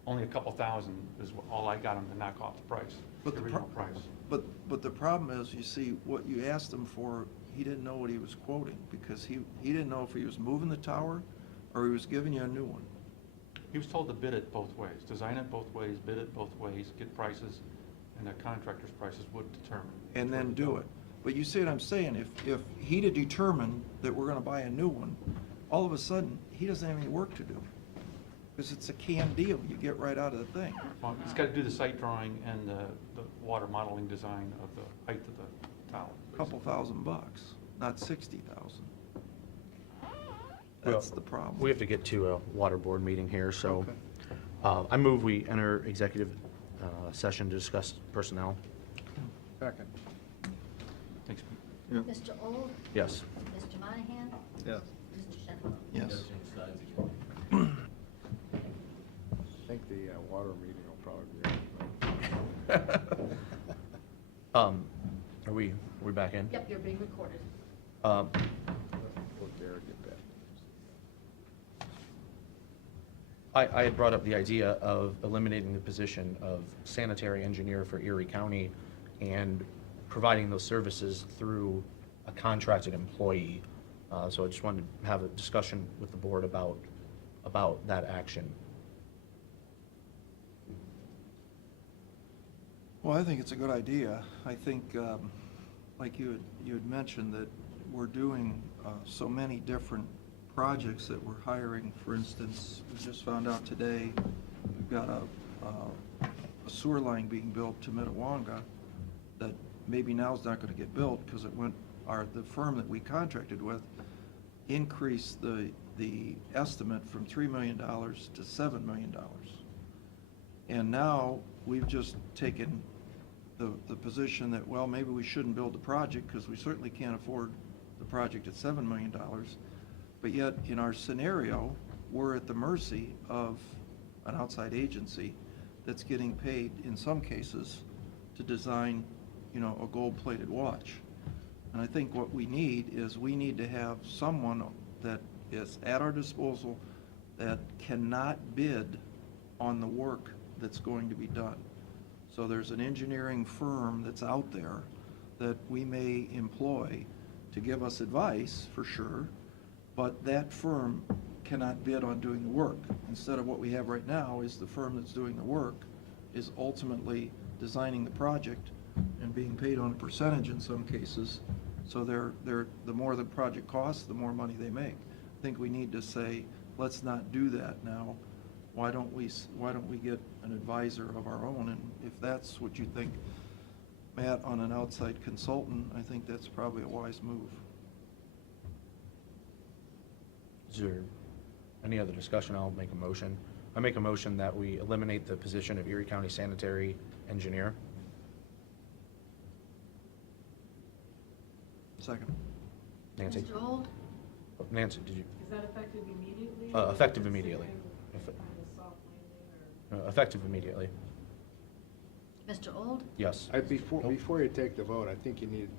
only a couple thousand is all I got him to knock off the price, But the the original price. But the problem is, you see, what you asked him for, he didn't know what he was quoting, because he didn't know if he was moving the tower or he was giving you a new one. He was told to bid it both ways, design it both ways, bid it both ways, get prices, and the contractor's prices would determine. And then do it. But you see what I'm saying, if he'd have determined that we're gonna buy a new one, all of a sudden, he doesn't have any work to do. Because it's a canned deal, you get right out of the thing. Well, he's got to do the site drawing and the water modeling design of the height of the tower. Couple $1,000, not 60,000. That's the problem. We have to get to a water board meeting here, so Okay. I move we enter executive session to discuss personnel. Second. Thanks. Yep. Mr. Old? Yes. Mr. Monahan? Yes. Mr. Shenandoah? Yes. I think the water meeting will probably be. Are we back in? Yep, you're being recorded. Um, We'll dare get back. I had brought up the idea of eliminating the position of sanitary engineer for Erie County and providing those services through a contracted employee. So I just wanted to have a discussion with the board about that action. Well, I think it's a good idea. I think, like you had mentioned, that we're doing so many different projects that we're hiring. For instance, we just found out today, we've got a sewer line being built to Minnetonka that maybe now is not going to get built because the firm that we contracted with increased the estimate from $3 million to $7 million. And now we've just taken the position that, well, maybe we shouldn't build the project because we certainly can't afford the project at $7 million. But yet, in our scenario, we're at the mercy of an outside agency that's getting paid, in some cases, to design, a gold-plated watch. And I think what we need is we need to have someone that is at our disposal that cannot bid on the work that's going to be done. So there's an engineering firm that's out there that we may employ to give us advice, for sure, but that firm cannot bid on doing the work. Instead of what we have right now is the firm that's doing the work is ultimately designing the project and being paid on a percentage in some cases. So the more the project costs, the more money they make. I think we need to say, let's not do that now. Why don't we get an advisor of our own? And if that's what you think, Matt, on an outside consultant, I think that's probably a wise move. Is there any other discussion? I'll make a motion. I make a motion that we eliminate the position of Erie County sanitary engineer. Second. Nancy? Mr. Old? Nancy, did you? Is that effective immediately? Effective immediately. Considering kind of soft landing or? Effective immediately. Mr. Old? Yes. Before you take the vote, I think you need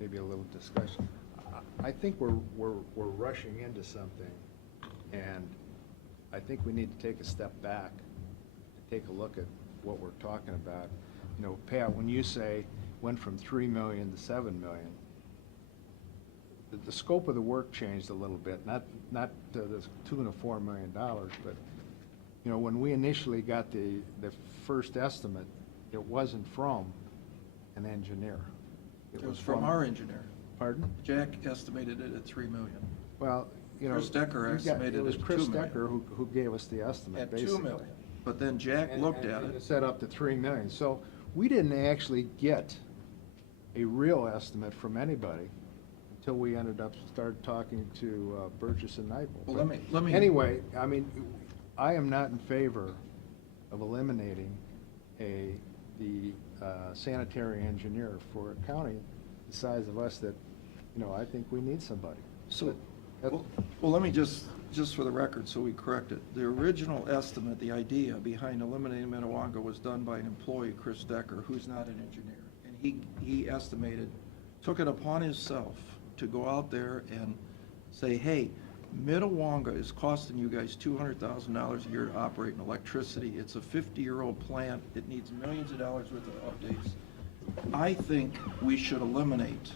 maybe a little discussion. I think we're rushing into something, and I think we need to take a step back, take a look at what we're talking about. Pat, when you say went from 3 million to 7 million, the scope of the work changed a little bit, not to the tune of $4 million, but, when we initially got the first estimate, it wasn't from an engineer. It was from our engineer. Pardon? Jack estimated it at $3 million. Well, Chris Decker estimated it was it at Chris $2 million. Decker who gave us the estimate, At basically. $2 million. But then Jack looked at And it. set up to 3 million. So we didn't actually get a real estimate from anybody until we started talking to Burgess and Nyepel. Well, let me. Anyway, I am not in favor of eliminating the sanitary engineer for a county the size of us that, I think we need somebody. So, But well, let me just for the record, so we correct it. The original estimate, the idea behind eliminating Minnetonka was done by an employee, Chris Decker, who's not an engineer. And he estimated, took it upon himself to go out there and say, hey, Minnetonka is costing you guys $200,000 a year to operate in electricity. It's a 50-year-old plant. It needs millions of dollars worth of updates. I think we should eliminate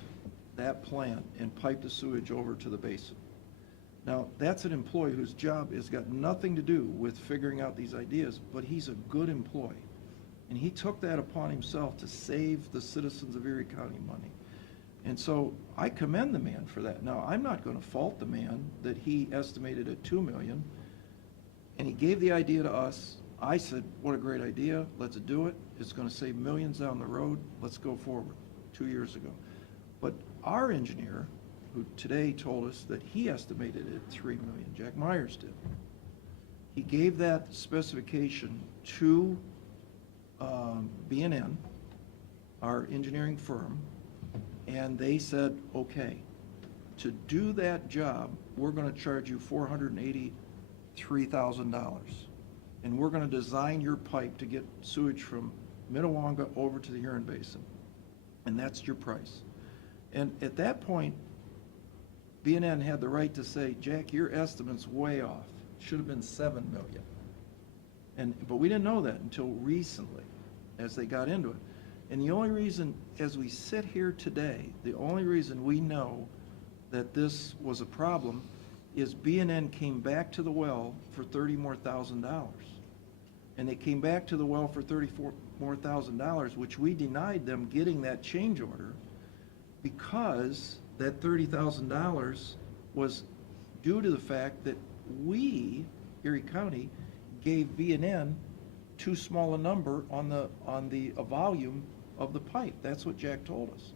that plant and pipe the sewage over to the basin. Now, that's an employee whose job has got nothing to do with figuring out these ideas, but he's a good employee. And he took that upon himself to save the citizens of Erie County money. And so I commend the man for that. Now, I'm not going to fault the man that he estimated at $2 million. And he gave the idea to us. I said, what a great idea, let's do it. It's gonna save millions down the road, let's go forward, 2 years ago. But our engineer, who today told us that he estimated it at 3 million, Jack Myers did. He gave that specification to B&N, our engineering firm, and they said, okay, to do that job, we're gonna charge you $483,000. And we're gonna design your pipe to get sewage from Minnewanka over to the Huron Basin. And that's your price. And at that point, B&N had the right to say, Jack, your estimate's way off. Should have been 7 million. But we didn't know that until recently, as they got into it. And the only reason, as we sit here today, the only reason we know that this was a problem is B&N came back to the well for $30,000 more. And they came back to the well for $34,000 more, which we denied them getting that change order because that $30,000 was due to the fact that we, Erie County, gave B&N too small a number on the volume of the pipe. That's what Jack told us.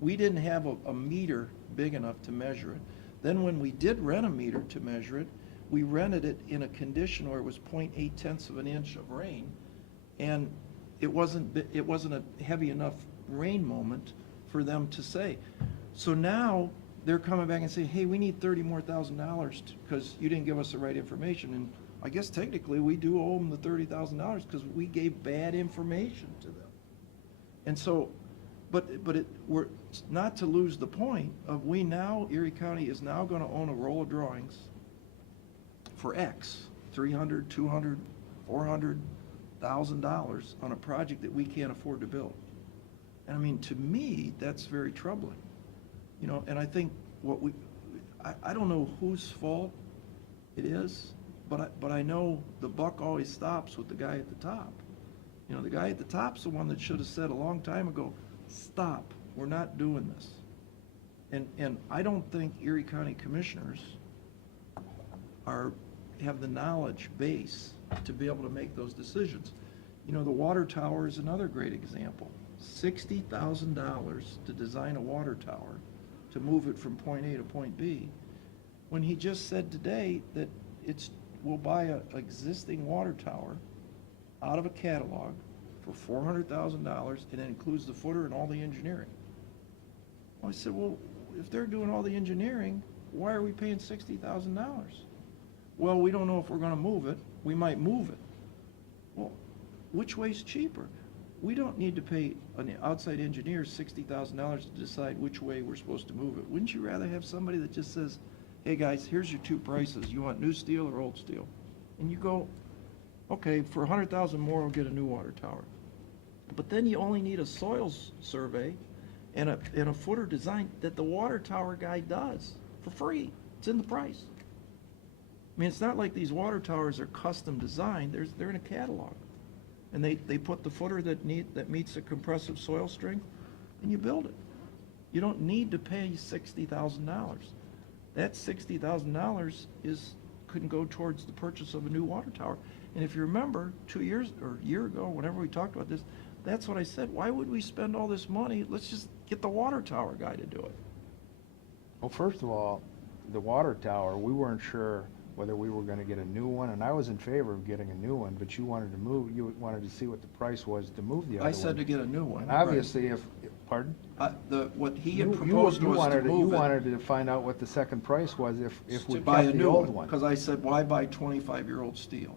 We didn't have a meter big enough to measure it. Then when we did rent a meter to measure it, we rented it in a condition where it was 0.8 of an inch of rain, and it wasn't a heavy enough rain moment for them to say. So now they're coming back and saying, hey, we need $30,000 more because you didn't give us the right information. And I guess technically we do owe them the $30,000 because we gave bad information to them. And so, but we're not to lose the point of Erie County is now going to own a roll of drawings for X, $300,000, $200,000, $400,000 on a project that we can't afford to build. And I mean, to me, that's very troubling. You know, and I think I don't know whose fault it is, but I know the buck always stops with the guy at the top. You know, the guy at the top's the one that should have said a long time ago, stop, we're not doing this. And I don't think Erie County commissioners have the knowledge base to be able to make those decisions. You know, the water tower is another great example. $60,000 to design a water tower to move it from point A to point B, when he just said today that we'll buy an existing water tower out of a catalog for $400,000, and it includes the footer and all the engineering. Well, I said, well, if they're doing all the engineering, why are we paying $60,000? Well, we don't know if we're going to move it. We might move it. Well, which way's cheaper? We don't need to pay an outside engineer $60,000 to decide which way we're supposed to move it. Wouldn't you rather have somebody that just says, hey guys, here's your two prices. You want new steel or old steel? And you go, okay, for $100,000 more, we'll get a new water tower. But then you only need a soils survey and a footer design that the water tower guy does for free. It's in the price. I mean, it's not like these water towers are custom designed. They're in a catalog. And they put the footer that meets the compressive soil strength, and you build it. You don't need to pay $60,000. That $60,000 couldn't go towards the purchase of a new water tower. And if you remember, 2 years or a year ago, whenever we talked about this, that's what I said. Why would we spend all this money? Let's just get the water tower guy to do it. Well, first of all, the water tower, we weren't sure whether we were going to get a new one, and I was in favor of getting a new one, but you wanted to see what the price was to move the other one. I said to get a new one. And obviously, pardon? What he had You proposed was to move it. You wanted to find out what the second price was if we To buy a kept the new old one. one. Because I said, why buy 25-year-old steel?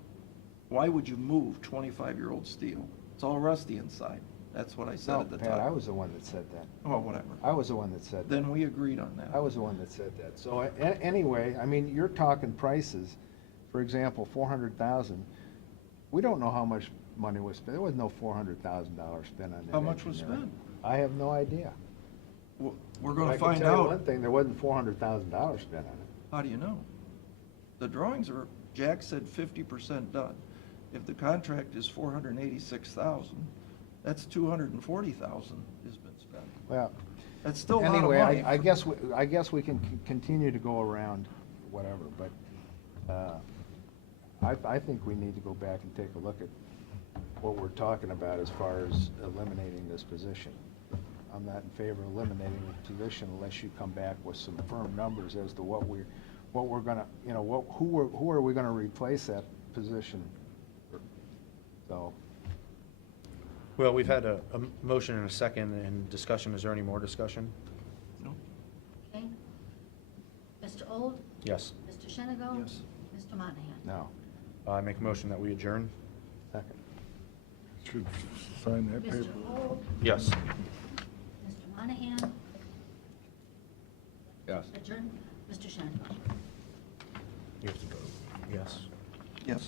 Why would you move 25-year-old steel? It's all rusty inside. That's what I said No, at the Pat, time. I was the one that said that. Oh, whatever. I was the one that said that. Then we agreed on that. I was the one that said that. So anyway, I mean, you're talking prices. For example, $400,000. We don't know how much money was spent. There was no $400,000 spent on that. How much was engineering. spent? I have no idea. Well, we're going to I find can tell you out. one thing, there wasn't $400,000 spent on it. How do you know? The drawings are, Jack said 50% done. If the contract is $486,000, that's $240,000 has been spent. Well, That's still a lot of anyway, money. I guess we can continue to go around whatever, but I think we need to go back and take a look at what we're talking about as far as eliminating this position. I'm not in favor of eliminating the position unless you come back with some firm numbers as to what we're gonna, you know, who are we gonna replace that position? So, Well, we've had a motion and a second and discussion. Is there any more discussion? No? Okay. Mr. Old? Yes. Mr. Shenigo? Yes. Mr. Monahan? no. I make a motion that we adjourn. Second. Should sign that Mr. paper. Old? Yes. Mr. Monahan? Yes. Adjourn. Mr. Shenigo? You have to vote. Yes. Yes.